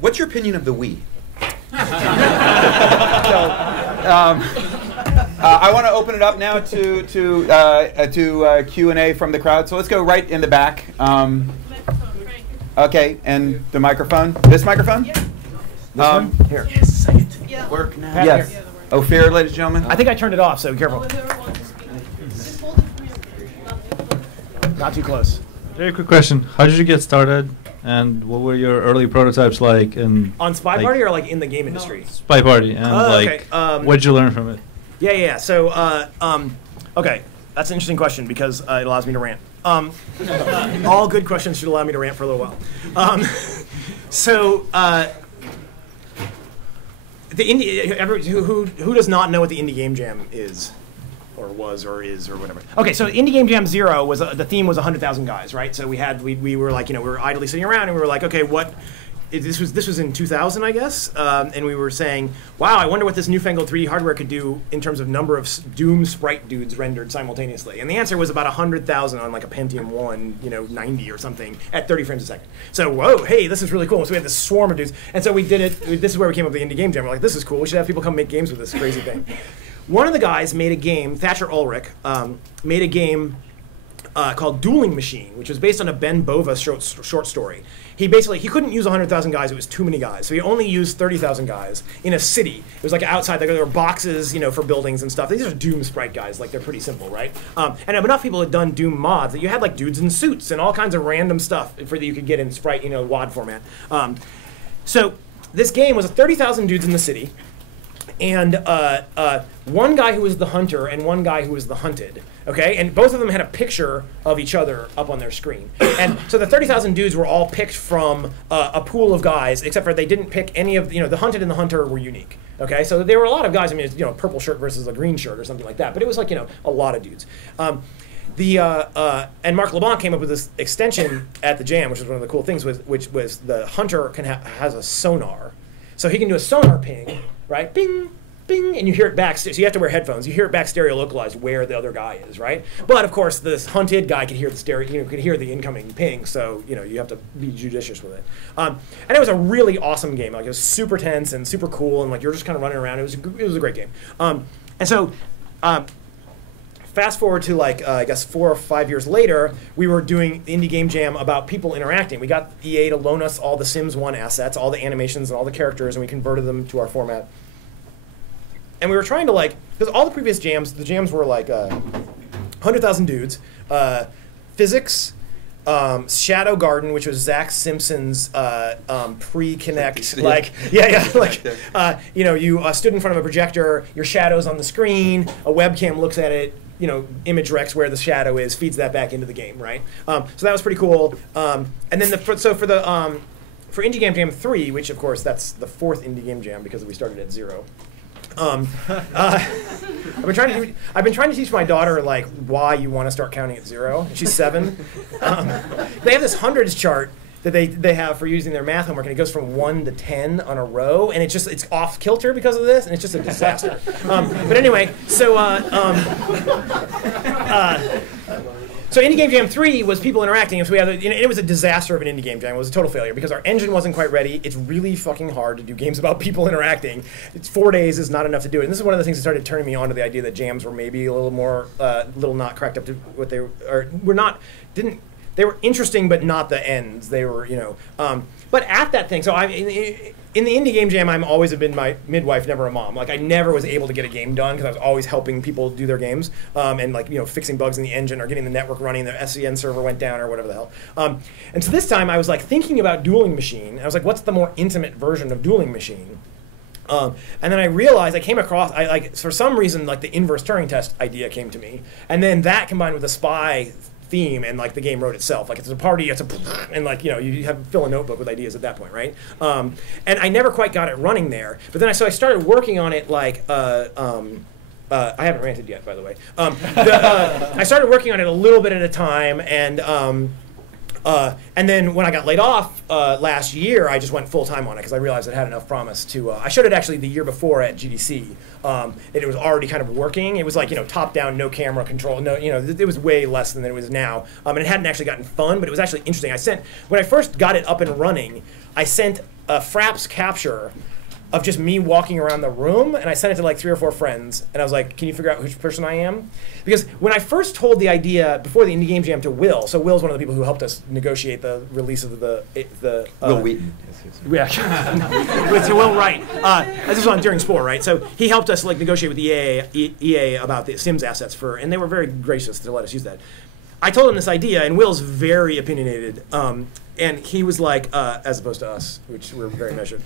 What's your opinion of the Wii? I want to open it up now to Q&A from the crowd. So let's go right in the back. Okay, and the microphone. This microphone? Yeah. Here. Yes, say it. Yeah. Work now. Yes. Ophir, ladies and gentlemen. I think I turned it off, so be careful. Whoever wants to speak. Just hold it from here. Not too close. Very quick question. How did you get started? And what were your early prototypes like? And On Spy like, Party or like in the game industry? Spy Party. And okay. what did you learn from it? Yeah. So, okay, that's an interesting question because it allows me to rant. All good questions should allow me to rant for a little while. The indie. Who does not know what the Indie Game Jam is, or was, or is, or whatever? Okay, so Indie Game Jam 0 was the theme was 100,000 guys, right? So we were like, we were idly sitting around and we were like, okay, what? This was in 2000, I guess, and we were saying, wow, I wonder what this newfangled 3D hardware could do in terms of number of Doom sprite dudes rendered simultaneously. And the answer was about 100,000 on like a Pentium 1, 90 or something at 30 frames a second. So, whoa, hey, this is really cool. So we had this swarm of dudes. And so we did it. This is where we came up with the Indie Game Jam. We're like, this is cool. We should have people come make games with this crazy thing. One of the guys made a game, Thatcher Ulrich, made a game called Dueling Machine, which was based on a Ben Bova short story. He couldn't use 100,000 guys, it was too many guys. So he only used 30,000 guys in a city. It was like outside, there were boxes, for buildings and stuff. These are Doom sprite guys, like they're pretty simple, right? And enough people had done Doom mods that you had like dudes in suits and all kinds of random stuff that you could get in sprite, WAD format. So this game was 30,000 dudes in the city, and one guy who was the hunter and one guy who was the hunted. Okay, and both of them had a picture of each other up on their screen. And so the 30,000 dudes were all picked from a pool of guys, except for they didn't pick any of, the hunted and the hunter were unique. Okay, so there were a lot of guys, it was, purple shirt versus a green shirt or something like that, but it was like, a lot of dudes. And Mark LeBlanc came up with this extension at the Jam, which was one of the cool things, which was the hunter has a sonar. So he can do a sonar ping, right? Bing, bing, and you hear it back. So you have to wear headphones. You hear it back stereo localized where the other guy is, right? But of course, this hunted guy can hear the stereo, could hear the incoming ping. So you have to be judicious with it. And it was a really awesome game. Like it was super tense and super cool, and like you're just kind of running around. It was a great game. And so. Fast forward to I guess 4 or 5 years later, we were doing Indie Game Jam about people interacting. We got EA to loan us all the Sims 1 assets, all the animations and all the characters, and we converted them to our format. And we were trying to because all the previous jams, the jams were 100,000 dudes, physics, Shadow Garden, which was Zach Simpson's pre-Kinect, you stood in front of a projector, your shadow's on the screen, a webcam looks at it, image recs where the shadow is, feeds that back into the game, right? So that was pretty cool. And then for Indie Game Jam 3, which of course that's the 4th Indie Game Jam because we started at 0. I've been trying to teach my daughter why you want to start counting at 0. She's 7. They have this hundreds chart that they have for using their math homework, and it goes from 1 to 10 on a row, and it's off kilter because of this, and it's just a disaster. But anyway, so Indie Game Jam 3 was people interacting, and so we had it was a disaster of an Indie Game Jam. It was a total failure because our engine wasn't quite ready. It's really fucking hard to do games about people interacting. 4 days is not enough to do it. And this is one of the things that started turning me on to the idea that jams were maybe a little more, little not cracked up to what they were not, didn't. They were interesting, but not the ends. They were, but at that thing, so in the Indie Game Jam, I've always been my midwife, never a mom. I never was able to get a game done because I was always helping people do their games and fixing bugs in the engine or getting the network running, the SCN server went down or whatever the hell. And so this time I was thinking about Dueling Machine. I was like, what's the more intimate version of Dueling Machine? And then I realized I came across, for some reason, the inverse Turing test idea came to me. And then that combined with the spy theme and the game wrote itself. It's a party, it's and you have fill a notebook with ideas at that point, right? And I never quite got it running there. But then I started working on it I haven't ranted yet, by the way. I started working on it a little bit at a time, and And then when I got laid off last year, I just went full time on it because I realized it had enough promise to. I showed it actually the year before at GDC. And it was already kind of working. It was like top down, no camera control. No, it was way less than it is now. And it hadn't actually gotten fun, but it was actually interesting. When I first got it up and running, I sent a Fraps capture of just me walking around the room, and I sent it to like 3 or 4 friends, and I was like, can you figure out which person I am? Because when I first told the idea before the Indie Game Jam to Will, so Will's one of the people who helped us negotiate the release of the Will Wheaton. Yeah, to Will Wright. This was on during Spore, right? So he helped us like negotiate with EA about the Sims assets and they were very gracious to let us use that. I told him this idea, and Will's very opinionated. And he was like, as opposed to us, which we're very measured.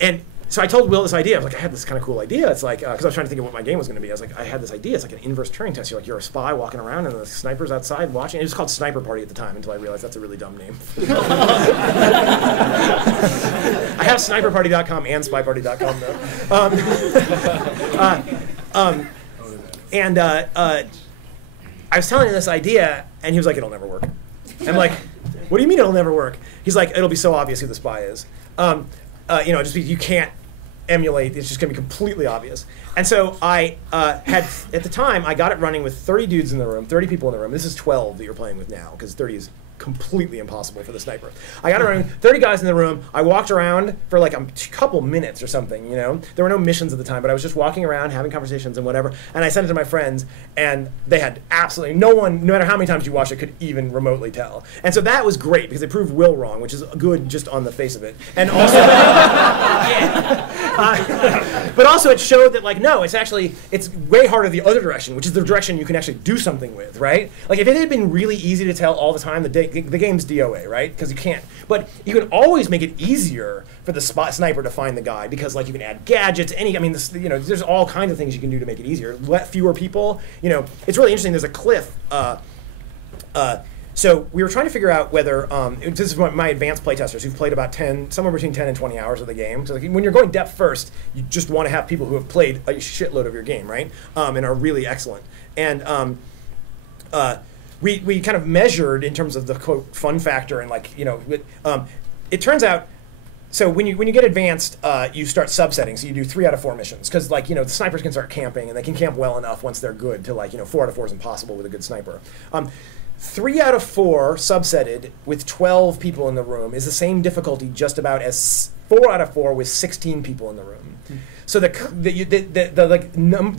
And so I told Will this idea. I was like, I had this kind of cool idea. It's like, because I was trying to think of what my game was going to be. I was like, I had this idea. It's like an inverse Turing test. You're a spy walking around, and the sniper's outside watching. It was called Sniper Party at the time until I realized that's a really dumb name. I have sniperparty.com and spyparty.com though. I was telling him this idea, and he was like, it'll never work. I'm like, what do you mean it'll never work? He's like, it'll be so obvious who the spy is. Just you can't emulate. It's just going to be completely obvious. And so I had, at the time, I got it running with 30 dudes in the room, 30 people in the room. This is 12 that you're playing with now, because 30 is completely impossible for the sniper. I got it running, 30 guys in the room. I walked around for like a couple minutes or something, There were no missions at the time, but I was just walking around, having conversations and whatever. And I sent it to my friends, and they had absolutely no one, no matter how many times you watched it, could even remotely tell. And so that was great, because it proved Will wrong, which is good just on the face of it. And also, but also it showed that, like, no, it's way harder the other direction, which is the direction you can actually do something with, right? Like, if it had been really easy to tell all the time, the game's DOA, right? Because you can't. But you can always make it easier for the sniper to find the guy, because like you can add gadgets. There's all kinds of things you can do to make it easier. Let fewer people. It's really interesting. There's a cliff. So we were trying to figure out whether this is my advanced playtesters who've played about somewhere between 10 and 20 hours of the game. So like, when you're going depth first, you just want to have people who have played a shitload of your game, right? And are really excellent. And we kind of measured in terms of the quote fun factor, and it turns out. So when you get advanced, you start subsetting. So you do 3 out of 4 missions, because the snipers can start camping, and they can camp well enough once they're good to 4 out of 4 is impossible with a good sniper. 3 out of 4 subsetted with 12 people in the room is the same difficulty just about as 4 out of 4 with 16 people in the room. So the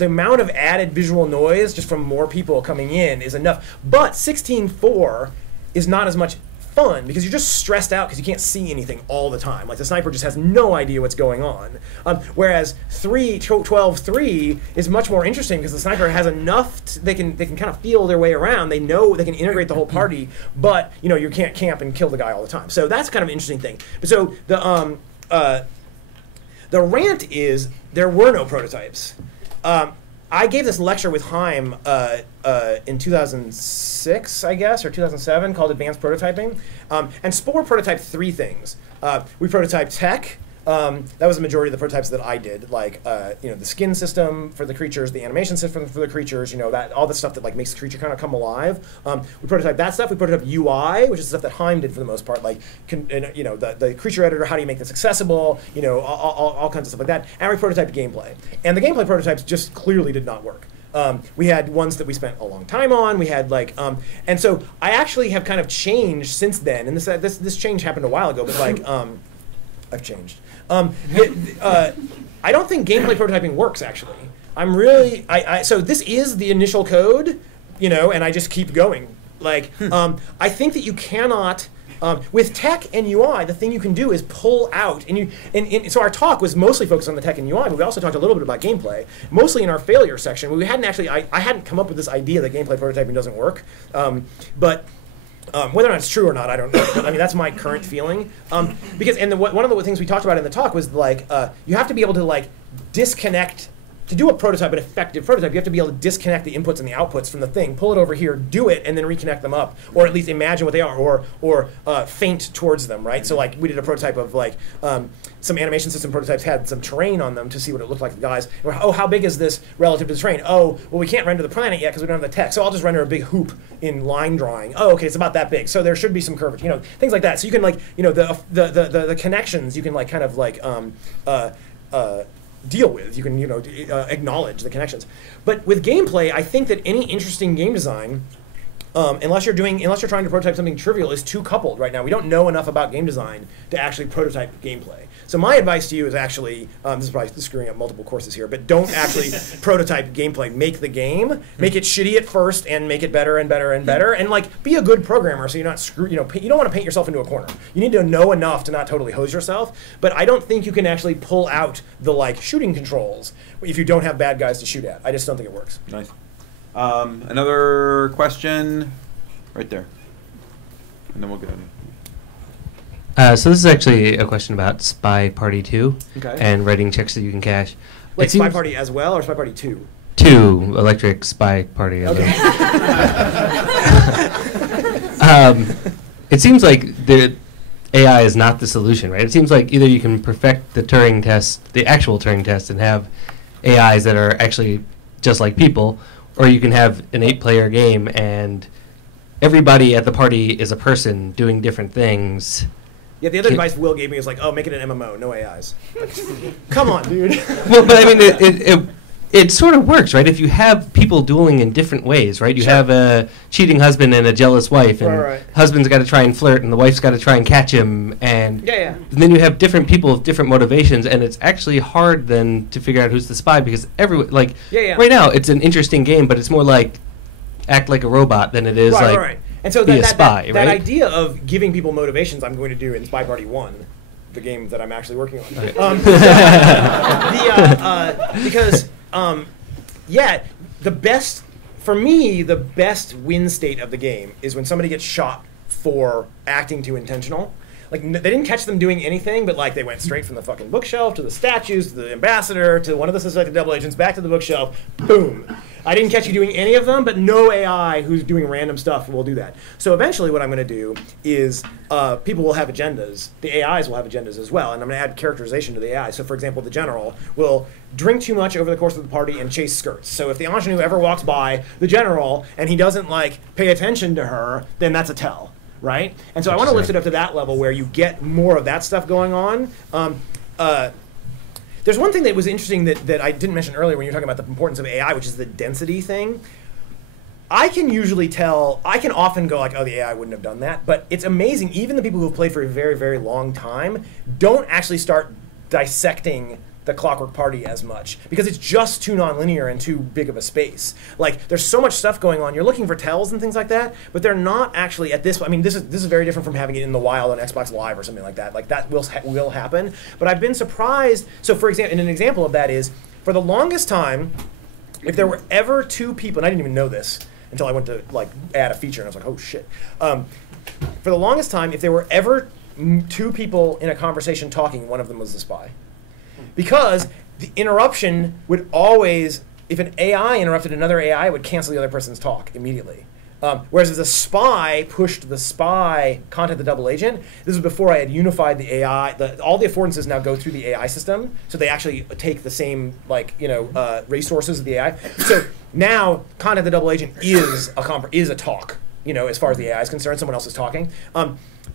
amount of added visual noise just from more people coming in is enough. But 16:4 is not as much fun, because you're just stressed out because you can't see anything all the time. Like, the sniper just has no idea what's going on. Whereas 12:3 is much more interesting, because the sniper has enough. They can kind of feel their way around. They know they can integrate the whole party, but you can't camp and kill the guy all the time. So that's kind of an interesting thing. So the rant is there were no prototypes. I gave this lecture with Haim in 2006, I guess, or 2007, called Advanced Prototyping. And Spore prototyped 3 things. We prototyped tech. That was the majority of the prototypes that I did, like the skin system for the creatures, the animation system for the creatures, that all the stuff that makes the creature kind of come alive. We prototyped that stuff. We prototyped UI, which is stuff that Haim did for the most part, the creature editor. How do you make this accessible? All kinds of stuff like that. And we prototyped gameplay. And the gameplay prototypes just clearly did not work. We had ones that we spent a long time on. We had and so I actually have kind of changed since then. And this change happened a while ago, but I've changed. I don't think gameplay prototyping works, actually. So this is the initial code, and I just keep going. I think that you cannot, with tech and UI, the thing you can do is pull out, so our talk was mostly focused on the tech and UI, but we also talked a little bit about gameplay, mostly in our failure section. We hadn't actually, I hadn't come up with this idea that gameplay prototyping doesn't work, but whether or not it's true or not, I don't know. But, that's my current feeling. Because one of the things we talked about in the talk was you have to be able to disconnect to do a prototype, an effective prototype, you have to be able to disconnect the inputs and the outputs from the thing, pull it over here, do it, and then reconnect them up, or at least imagine what they are, or feint towards them, right? So like we did a prototype of like some animation system prototypes had some terrain on them to see what it looked like to the guys. And we're, oh, how big is this relative to the terrain? Oh, well, we can't render the planet yet because we don't have the text, so I'll just render a big hoop in line drawing. Oh, okay, it's about that big, so there should be some curvature, you know, things like that. So you can like, you know, the connections you can like kind of like deal with. You can, you know, acknowledge the connections. But with gameplay, I think that any interesting game design, unless you're trying to prototype something trivial, is too coupled right now. We don't know enough about game design to actually prototype gameplay. So my advice to you is actually, this is probably screwing up multiple courses here, but don't actually prototype gameplay. Make the game, make it shitty at first, and make it better and better and better, and like be a good programmer so you're not you know, you don't want to paint yourself into a corner. You need to know enough to not totally hose yourself, but I don't think you can actually pull out the like shooting controls if you don't have bad guys to shoot at. I just don't think it works. Nice. Another question right there. And then we'll get on. So this is actually a question about Spy Party 2 Okay. and writing checks that you can cash. Like It Spy seems- Party as well, or Spy Party 2? 2, Electric Spy Party. Okay. It seems like the AI is not the solution, right? It seems like either you can perfect the Turing test, the actual Turing test, and have AIs that are actually just like people, or you can have an 8-player game and everybody at the party is a person doing different things. Yeah, the other advice Will gave me was like, oh, make it an MMO, no AIs. Like, come on, dude. Well, but I mean, it sort of works, right? If you have people dueling in different ways, right? You have a cheating husband and a jealous wife, and Right. husband's got to try and flirt, and the wife's got to try and catch him, and Yeah. then you have different people with different motivations, and it's actually hard then to figure out who's the spy because everyone, like, Yeah. right now it's an interesting game, but it's more like act like a robot than it is like Right. And so be that, a that, spy, that, that right? idea of giving people motivations, I'm going to do in Spy Party 1, the game that I'm actually working on. Okay. Because, yeah, the best win state of the game is when somebody gets shot for acting too intentional. Like, they didn't catch them doing anything, but like they went straight from the fucking bookshelf to the statues, to the ambassador, to one of the suspected double agents, back to the bookshelf, boom. I didn't catch you doing any of them, but no AI who's doing random stuff will do that. So eventually what I'm going to do is people will have agendas. The AIs will have agendas as well, and I'm going to add characterization to the AI. So for example, the general will drink too much over the course of the party and chase skirts. So if the ingenue ever walks by the general and he doesn't like pay attention to her, then that's a tell. Right? And so I want to lift it up to that level where you get more of that stuff going on. There's one thing that was interesting that I didn't mention earlier when you were talking about the importance of AI, which is the density thing. I can usually tell, I can often go like, oh, the AI wouldn't have done that. But it's amazing, even the people who have played for a very, very long time don't actually start dissecting the Clockwork Party as much because it's just too nonlinear and too big of a space. Like there's so much stuff going on. You're looking for tells and things like that, but they're not actually at this. I mean, this is very different from having it in the wild on Xbox Live or something like that. Like that will happen. But I've been surprised. So for example, and an example of that is for the longest time, if there were ever two people, and I didn't even know this until I went to like add a feature, and I was like, oh shit. For the longest time, if there were ever two people in a conversation talking, one of them was the spy. Because the interruption would always, if an AI interrupted another AI, it would cancel the other person's talk immediately. Whereas if the spy pushed the spy content the double agent, this was before I had unified the AI. All the affordances now go through the AI system, so they actually take the same resources of the AI. So now content the double agent is a talk, as far as the AI is concerned. Someone else is talking,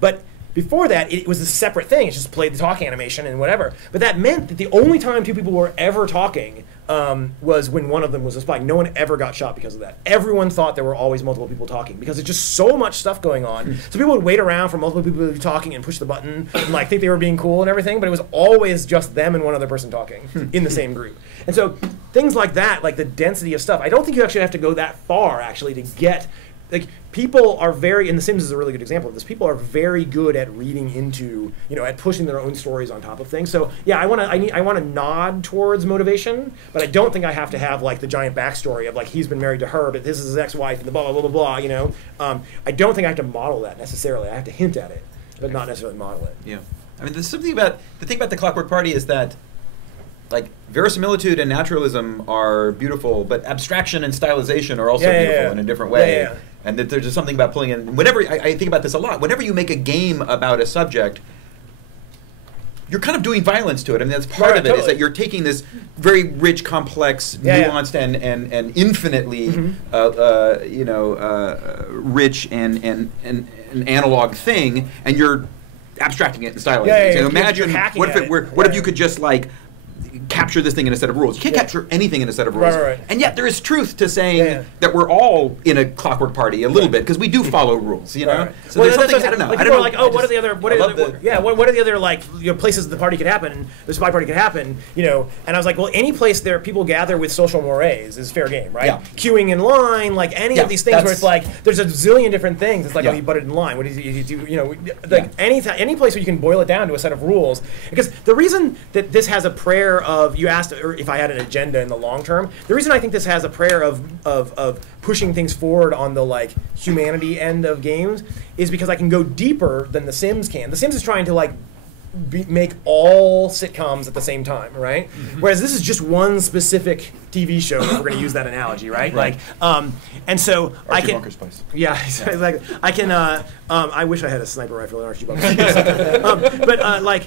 but before that, it was a separate thing. It just played the talk animation and whatever. But that meant that the only time two people were ever talking was when one of them was a spy. No one ever got shot because of that. Everyone thought there were always multiple people talking because there's just so much stuff going on. So people would wait around for multiple people to be talking and push the button and think they were being cool and everything, but it was always just them and one other person talking in the same group. And so things like that, like the density of stuff, I don't think you actually have to go that far actually to get. People are very, and The Sims is a really good example of this, people are very good at reading into, at pushing their own stories on top of things. So yeah, I want to nod towards motivation, but I don't think I have to have the giant backstory of he's been married to her, but this is his ex-wife and the blah, blah, blah, blah, I don't think I have to model that necessarily. I have to hint at it, but not necessarily model it. Yeah. I mean, there's something about, the thing about the Clockwork Party is that like verisimilitude and naturalism are beautiful, but abstraction and stylization are also beautiful in a different way. And that there's just something about pulling in. Whenever I think about this a lot, whenever you make a game about a subject, you're kind of doing violence to it. I mean, that's part of it, is that you're taking this very rich, complex, nuanced, and infinitely, rich and analog thing, and you're abstracting it and styling it. So imagine what if you could just like capture this thing in a set of rules. You can't capture anything in a set of rules. And yet there is truth to saying that we're all in a Clockwork Party a little bit, because we do follow rules, you know? So there's something, I don't know. Like, people are like, oh, what are the other, what are the other, like, places the party could happen, the spy party could happen, you know? And I was like, well, any place there people gather with social mores is fair game, right? Queuing in line, like any of these things where it's like, there's a zillion different things. It's like, oh, you butted in line. What do you do? You know, like any place where you can boil it down to a set of rules. Because the reason that this has a prayer of, you asked if I had an agenda in the long term. The reason I think this has a prayer of pushing things forward on the like humanity end of games is because I can go deeper than The Sims can. The Sims is trying to like make all sitcoms at the same time, right? Whereas this is just one specific TV show. If we're going to use that analogy, right? Like, and so Archie I can. Bunker's place. Yeah, exactly. I can. I wish I had a sniper rifle in Archie Bunker. But like.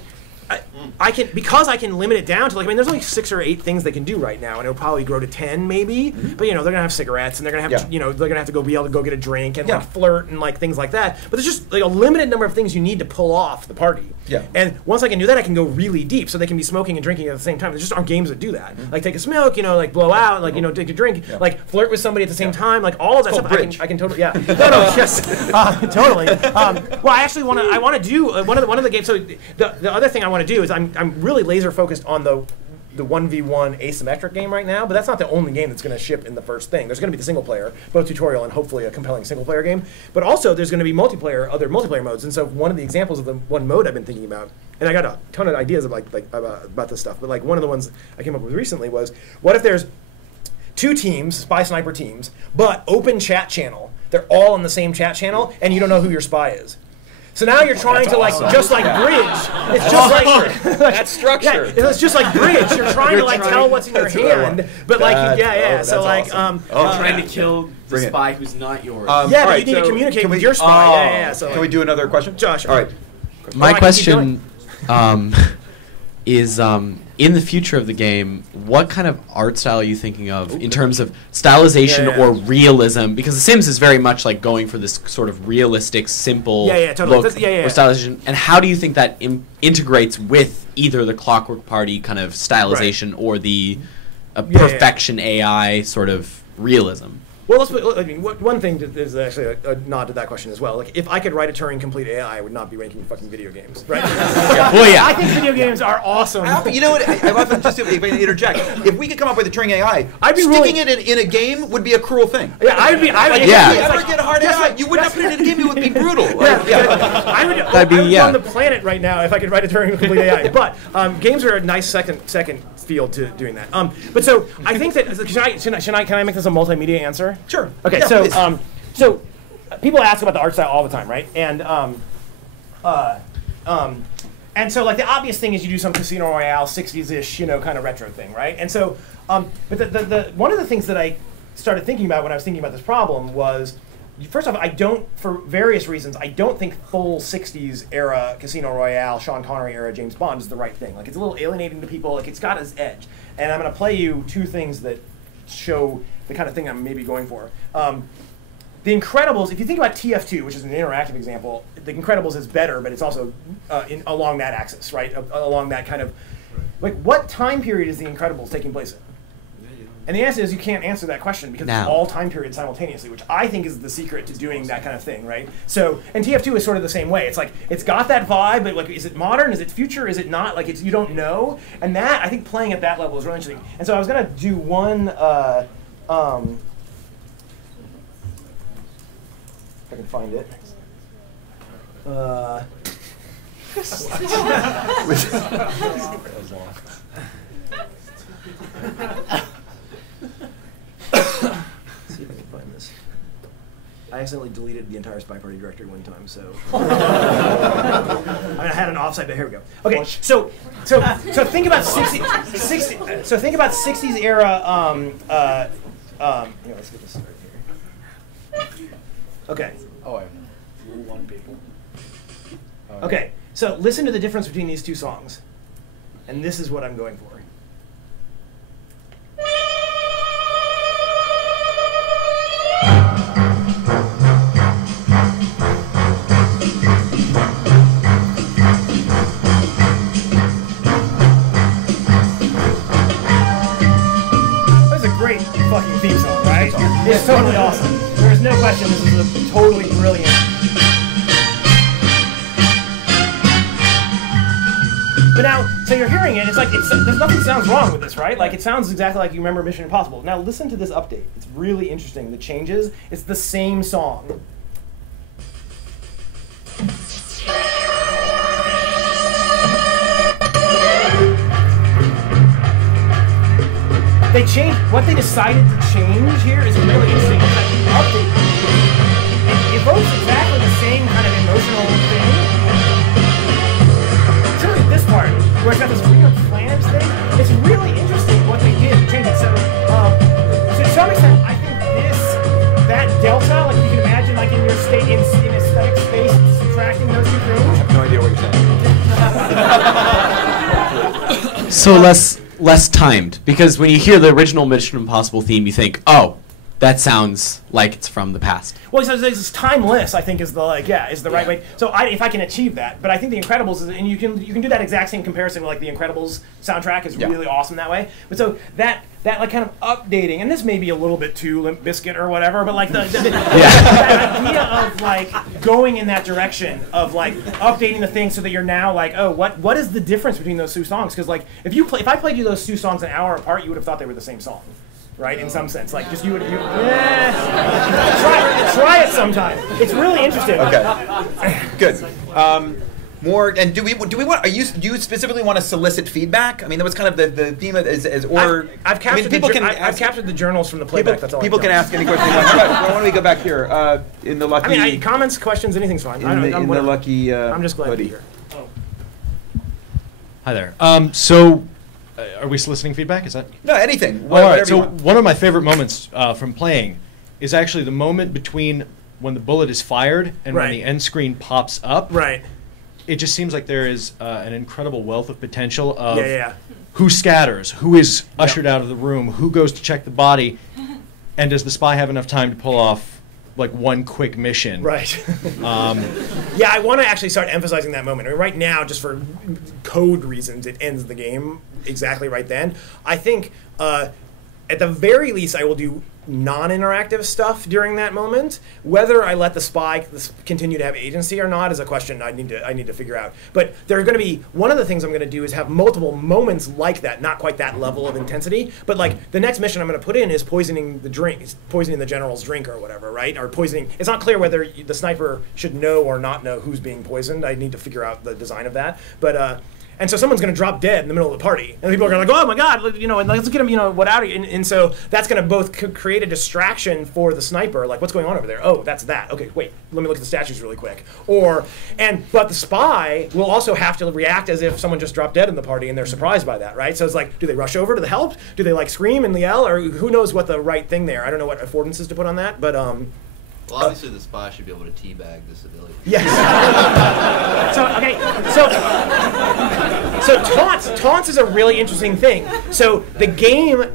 I can, because I can limit it down to like, I mean, there's only 6 or 8 things they can do right now, and it'll probably grow to 10 maybe. But you know, they're gonna have cigarettes, and they're gonna have, you know, they're gonna have to be able to go get a drink and like flirt and like things like that. But there's just like a limited number of things you need to pull off the party. And once I can do that, I can go really deep. So they can be smoking and drinking at the same time. There just aren't games that do that. Like take a smoke, you know, like blow out, like you know, take a drink, like flirt with somebody at the same time, like all of that stuff. I can totally, totally. Well, I actually I want to do one of the games. So the other thing I want to do is I'm really laser focused on the 1v1 asymmetric game right now, but that's not the only game that's going to ship in the first thing. There's going to be the single player, both tutorial and hopefully a compelling single player game. But also there's going to be other multiplayer modes. And so one of the examples of the one mode I've been thinking about, and I got a ton of ideas of about this stuff, but like one of the ones I came up with recently was, what if there's 2 teams, spy sniper teams, but open chat channel. They're all in the same chat channel, and you don't know who your spy is. So now you're trying to like just like bridge. It's just like that's structure. Yeah, it's just like bridge. You're trying to like tell what's in your hand, but like so like trying to kill the spy who's not yours. But you need to communicate with your spy. So can we do another question, Josh? All right. My question is in the future of the game, what kind of art style are you thinking of in terms of stylization or realism? Because The Sims is very much like going for this sort of realistic, simple look or stylization. And how do you think that integrates with either the Clockwork Party kind of stylization or the perfection AI sort of realism? Well, I mean, one thing is actually a nod to that question as well. Like, if I could write a Turing-complete AI, I would not be making fucking video games, right? I think video games are awesome. You know what? I often just if I can interject, if we could come up with a Turing AI, sticking it in a game would be a cruel thing. If you ever get a hard AI, you would not put it in a game. It would be brutal. I would be on the planet right now if I could write a Turing-complete AI. But games are a nice second field to doing that. But so I think that can I make this a multimedia answer? Sure. Okay. So people ask about the art style all the time, right? And and so like the obvious thing is you do some Casino Royale 60s-ish, you know, kind of retro thing, right? And so but the one of the things that I started thinking about when I was thinking about this problem was, first off, for various reasons, I don't think full 60s era Casino Royale, Sean Connery era James Bond is the right thing. Like, it's a little alienating to people. Like, it's got its edge. And I'm going to play you 2 things that show the kind of thing I'm maybe going for. The Incredibles, if you think about TF2, which is an interactive example, The Incredibles is better, but it's also along that axis, right? Along that kind of, like, what time period is The Incredibles taking place in? And the answer is you can't answer that question because it's all time periods simultaneously, which I think is the secret to doing that kind of thing, right? So, and TF2 is sort of the same way. It's like, it's got that vibe, but like, is it modern? Is it future? Is it not? Like, you don't know. And that, I think playing at that level is really interesting. And so I was going to do one, if I can find it. See if I can find this. I accidentally deleted the entire Spy Party directory one time, so. I had an offsite, but here we go. Okay, so think about 60s era. Here, let's get this started here. Okay. Oh, I have one people. Okay, so listen to the difference between these two songs, and this is what I'm going for. Fucking theme song, right? It's totally awesome. There's no question this is a totally brilliant. But now, so you're hearing it, it's like, there's nothing sounds wrong with this, right? Like, it sounds exactly like you remember Mission Impossible. Now, listen to this update. It's really interesting. The changes, it's the same song. They changed, what they decided to change here is really interesting. It's like the update. It evokes exactly the same kind of emotional thing. Particularly this part, where it's got this weird flange thing. It's really interesting what they did to change it. So, to some extent, I think that delta, like you can imagine, like in your state, in aesthetic space, subtracting those two things. I have no idea what you're saying. So less timed, because when you hear the original Mission Impossible theme, you think, oh, that sounds like it's from the past. Well, it's timeless, I think, is the right way. So if I can achieve that, but I think The Incredibles is, and you can do that exact same comparison with like the Incredibles soundtrack is really awesome that way. But so that like kind of updating, and this may be a little bit too Limp Bizkit or whatever, but like that idea of like going in that direction of like updating the thing so that you're now like, oh, what is the difference between those two songs? Because like if I played you those two songs an hour apart, you would have thought they were the same song. Right, in some sense, like just try it sometime. It's really interesting. Okay, good. More, and do we want? Do you specifically want to solicit feedback? I mean, that was kind of the theme of I've captured the journals from the playback. That's all. People can ask any question they want. Why don't we go back here in the lucky? I mean, comments, questions, anything's fine. I'm just glad to be here. Oh. Hi there. Are we soliciting feedback? Is that? No, anything. All right. So one of my favorite moments from playing is actually the moment between when the bullet is fired and when the end screen pops up. Right. It just seems like there is an incredible wealth of potential of who scatters, who is ushered out of the room, who goes to check the body, and does the spy have enough time to pull off like one quick mission? Right. Yeah, I want to actually start emphasizing that moment. I mean, right now, just for code reasons, it ends the game exactly right then. I think at the very least, I will do non-interactive stuff during that moment. Whether I let the spy continue to have agency or not is a question I need to figure out. But there are going to be, one of the things I'm going to do is have multiple moments like that, not quite that level of intensity, but like the next mission I'm going to put in is poisoning the general's drink or whatever, right? Or poisoning. It's not clear whether the sniper should know or not know who's being poisoned. I need to figure out the design of that. But and so someone's going to drop dead in the middle of the party, and people are going to go, "Oh my God!" And let's get him, what out of you? And so that's going to both create a distraction for the sniper, like what's going on over there? Oh, that's that. Okay, wait, let me look at the statues really quick. But the spy will also have to react as if someone just dropped dead in the party, and they're surprised by that, right? So it's like, do they rush over to the help? Do they like scream and yell, or who knows what the right thing there? I don't know what affordances to put on that, but Well, obviously the spy should be able to teabag the civilian. Yes. So taunts is a really interesting thing. So the game,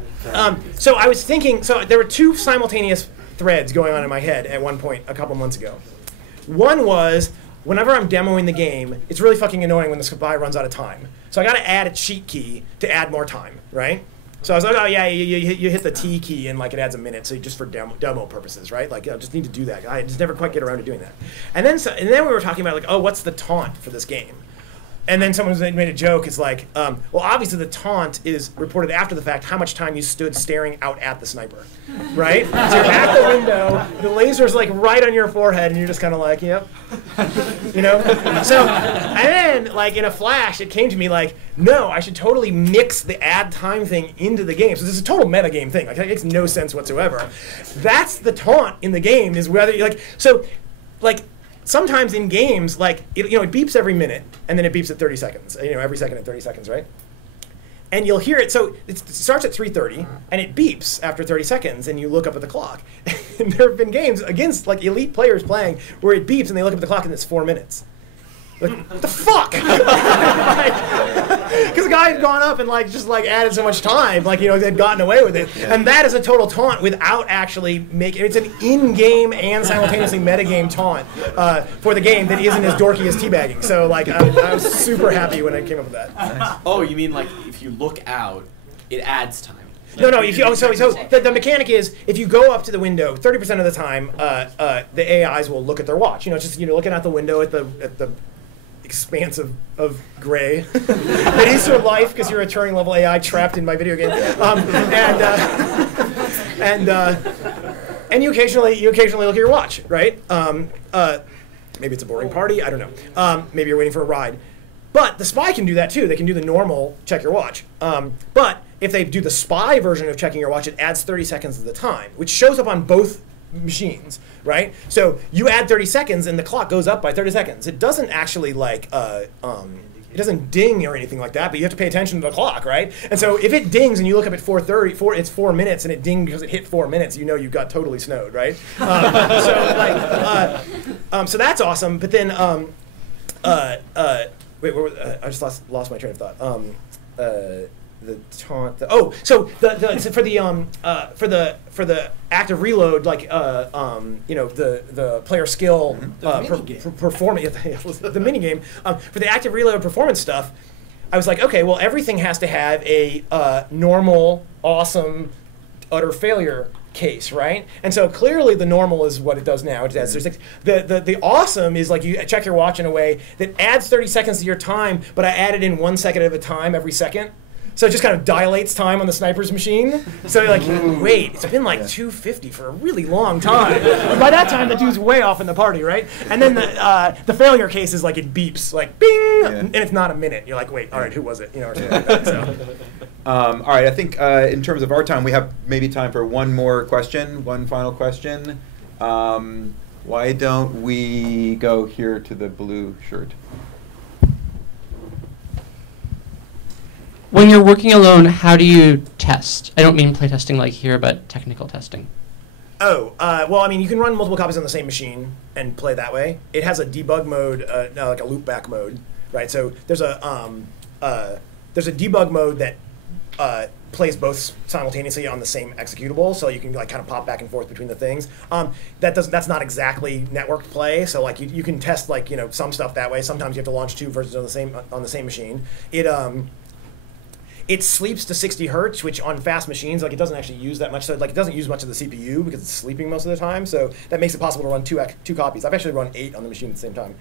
so I was thinking, so there were two simultaneous threads going on in my head at one point a couple months ago. One was, whenever I'm demoing the game, it's really fucking annoying when the spy runs out of time. So I got to add a cheat key to add more time, right? So I was like, oh yeah, you hit the T key and like it adds a minute, so just for demo purposes, right? Like, just need to do that. I just never quite get around to doing that. And then we were talking about like, oh, what's the taunt for this game? And then someone made a joke. It's like, well, obviously the taunt is reported after the fact how much time you stood staring out at the sniper, right? So you're at the window, the laser's like right on your forehead, and you're just kind of like, yep. You know? So, and then, like, in a flash, it came to me like, no, I should totally mix the add time thing into the game. So this is a total metagame thing. Like, it makes no sense whatsoever. That's the taunt in the game, is whether, like, so, like, sometimes in games, like, it beeps every minute, and then it beeps at 30 seconds. Every second at 30 seconds, right? And you'll hear it, so it starts at 3:30, and it beeps after 30 seconds, and you look up at the clock. And there have been games against, like, elite players playing where it beeps, and they look up at the clock, and it's 4 minutes. Like, what the fuck? Because the guy had gone up and just added so much time, they'd gotten away with it. Yeah. And that is a total taunt without actually making. It's an in-game and simultaneously metagame taunt for the game that isn't as dorky as teabagging. So I was super happy when I came up with that. Oh, you mean if you look out, it adds time? No. The mechanic is if you go up to the window, 30% of the time, the AIs will look at their watch. Looking out the window at the expanse of gray. It is your life because you're a Turing level AI trapped in my video game. And you occasionally look at your watch, right? Maybe it's a boring party. I don't know. Maybe you're waiting for a ride. But the spy can do that too. They can do the normal check your watch. But if they do the spy version of checking your watch, it adds 30 seconds of the time, which shows up on both machines, right? So you add 30 seconds and the clock goes up by 30 seconds. It doesn't actually it doesn't ding or anything like that, but you have to pay attention to the clock, right? And so if it dings and you look up at 4:30, it's 4 minutes and it dinged because it hit 4 minutes, you got totally snowed, right? So that's awesome. But then, wait, I just lost my train of thought. The taunt. For the active reload, the player skill performance, the mini game for the active reload performance stuff. I was like, okay, well, everything has to have a normal, awesome, utter failure case, right? And so clearly the normal is what it does now. It adds 36. The awesome is you check your watch in a way that adds 30 seconds to your time, but I added in 1 second at a time every second. So it just kind of dilates time on the sniper's machine. So you're like, wait, it's been 250 for a really long time. And by that time, the dude's way off in the party, right? And then the failure case is it beeps, bing, and it's not a minute. You're like, wait, all right, who was it? Or something like that. So. All right, I think in terms of our time, we have maybe time for one final question. Why don't we go here to the blue shirt? When you're working alone, how do you test? I don't mean playtesting like here, but technical testing. Well, you can run multiple copies on the same machine and play that way. It has a debug mode, like a loopback mode, right? So there's a debug mode that plays both simultaneously on the same executable, so you can kind of pop back and forth between the things. That's not exactly networked play, so you can test some stuff that way. Sometimes you have to launch 2 versions on the same machine. It sleeps to 60 hertz, which on fast machines, it doesn't actually use that much. So it doesn't use much of the CPU because it's sleeping most of the time. So that makes it possible to run two copies. I've actually run 8 on the machine at the same time.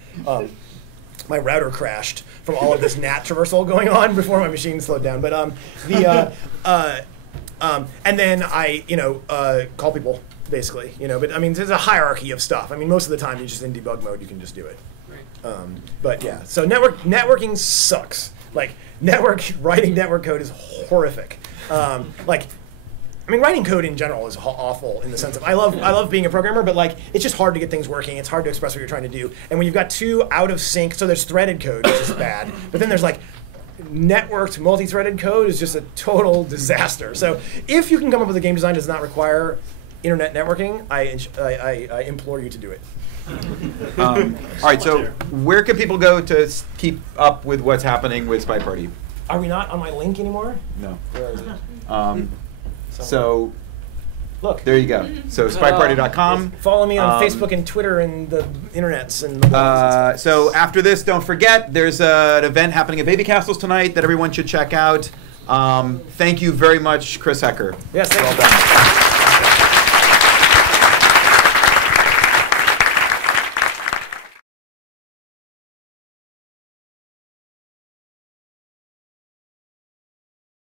My router crashed from all of this NAT traversal going on before my machine slowed down. But and then I call people basically. But there's a hierarchy of stuff. Most of the time you're just in debug mode. You can just do it. Right. But yeah, so networking sucks. Writing network code is horrific. Writing code in general is awful in the sense of I love being a programmer, but it's just hard to get things working. It's hard to express what you're trying to do. And when you've got 2 out of sync, so there's threaded code, which is bad, but then there's networked multi-threaded code is just a total disaster. So if you can come up with a game design that does not require internet networking, I implore you to do it. All right, so where can people go to keep up with what's happening with Spy Party? Are we not on my link anymore? No. Where is it? So look, there you go. So spyparty.com. Follow me on Facebook and Twitter and the internets and the blogs and stuff. So after this, don't forget there's an event happening at Baby Castles tonight that everyone should check out. Thank you very much, Chris Hecker. Yes, thank you. Well done.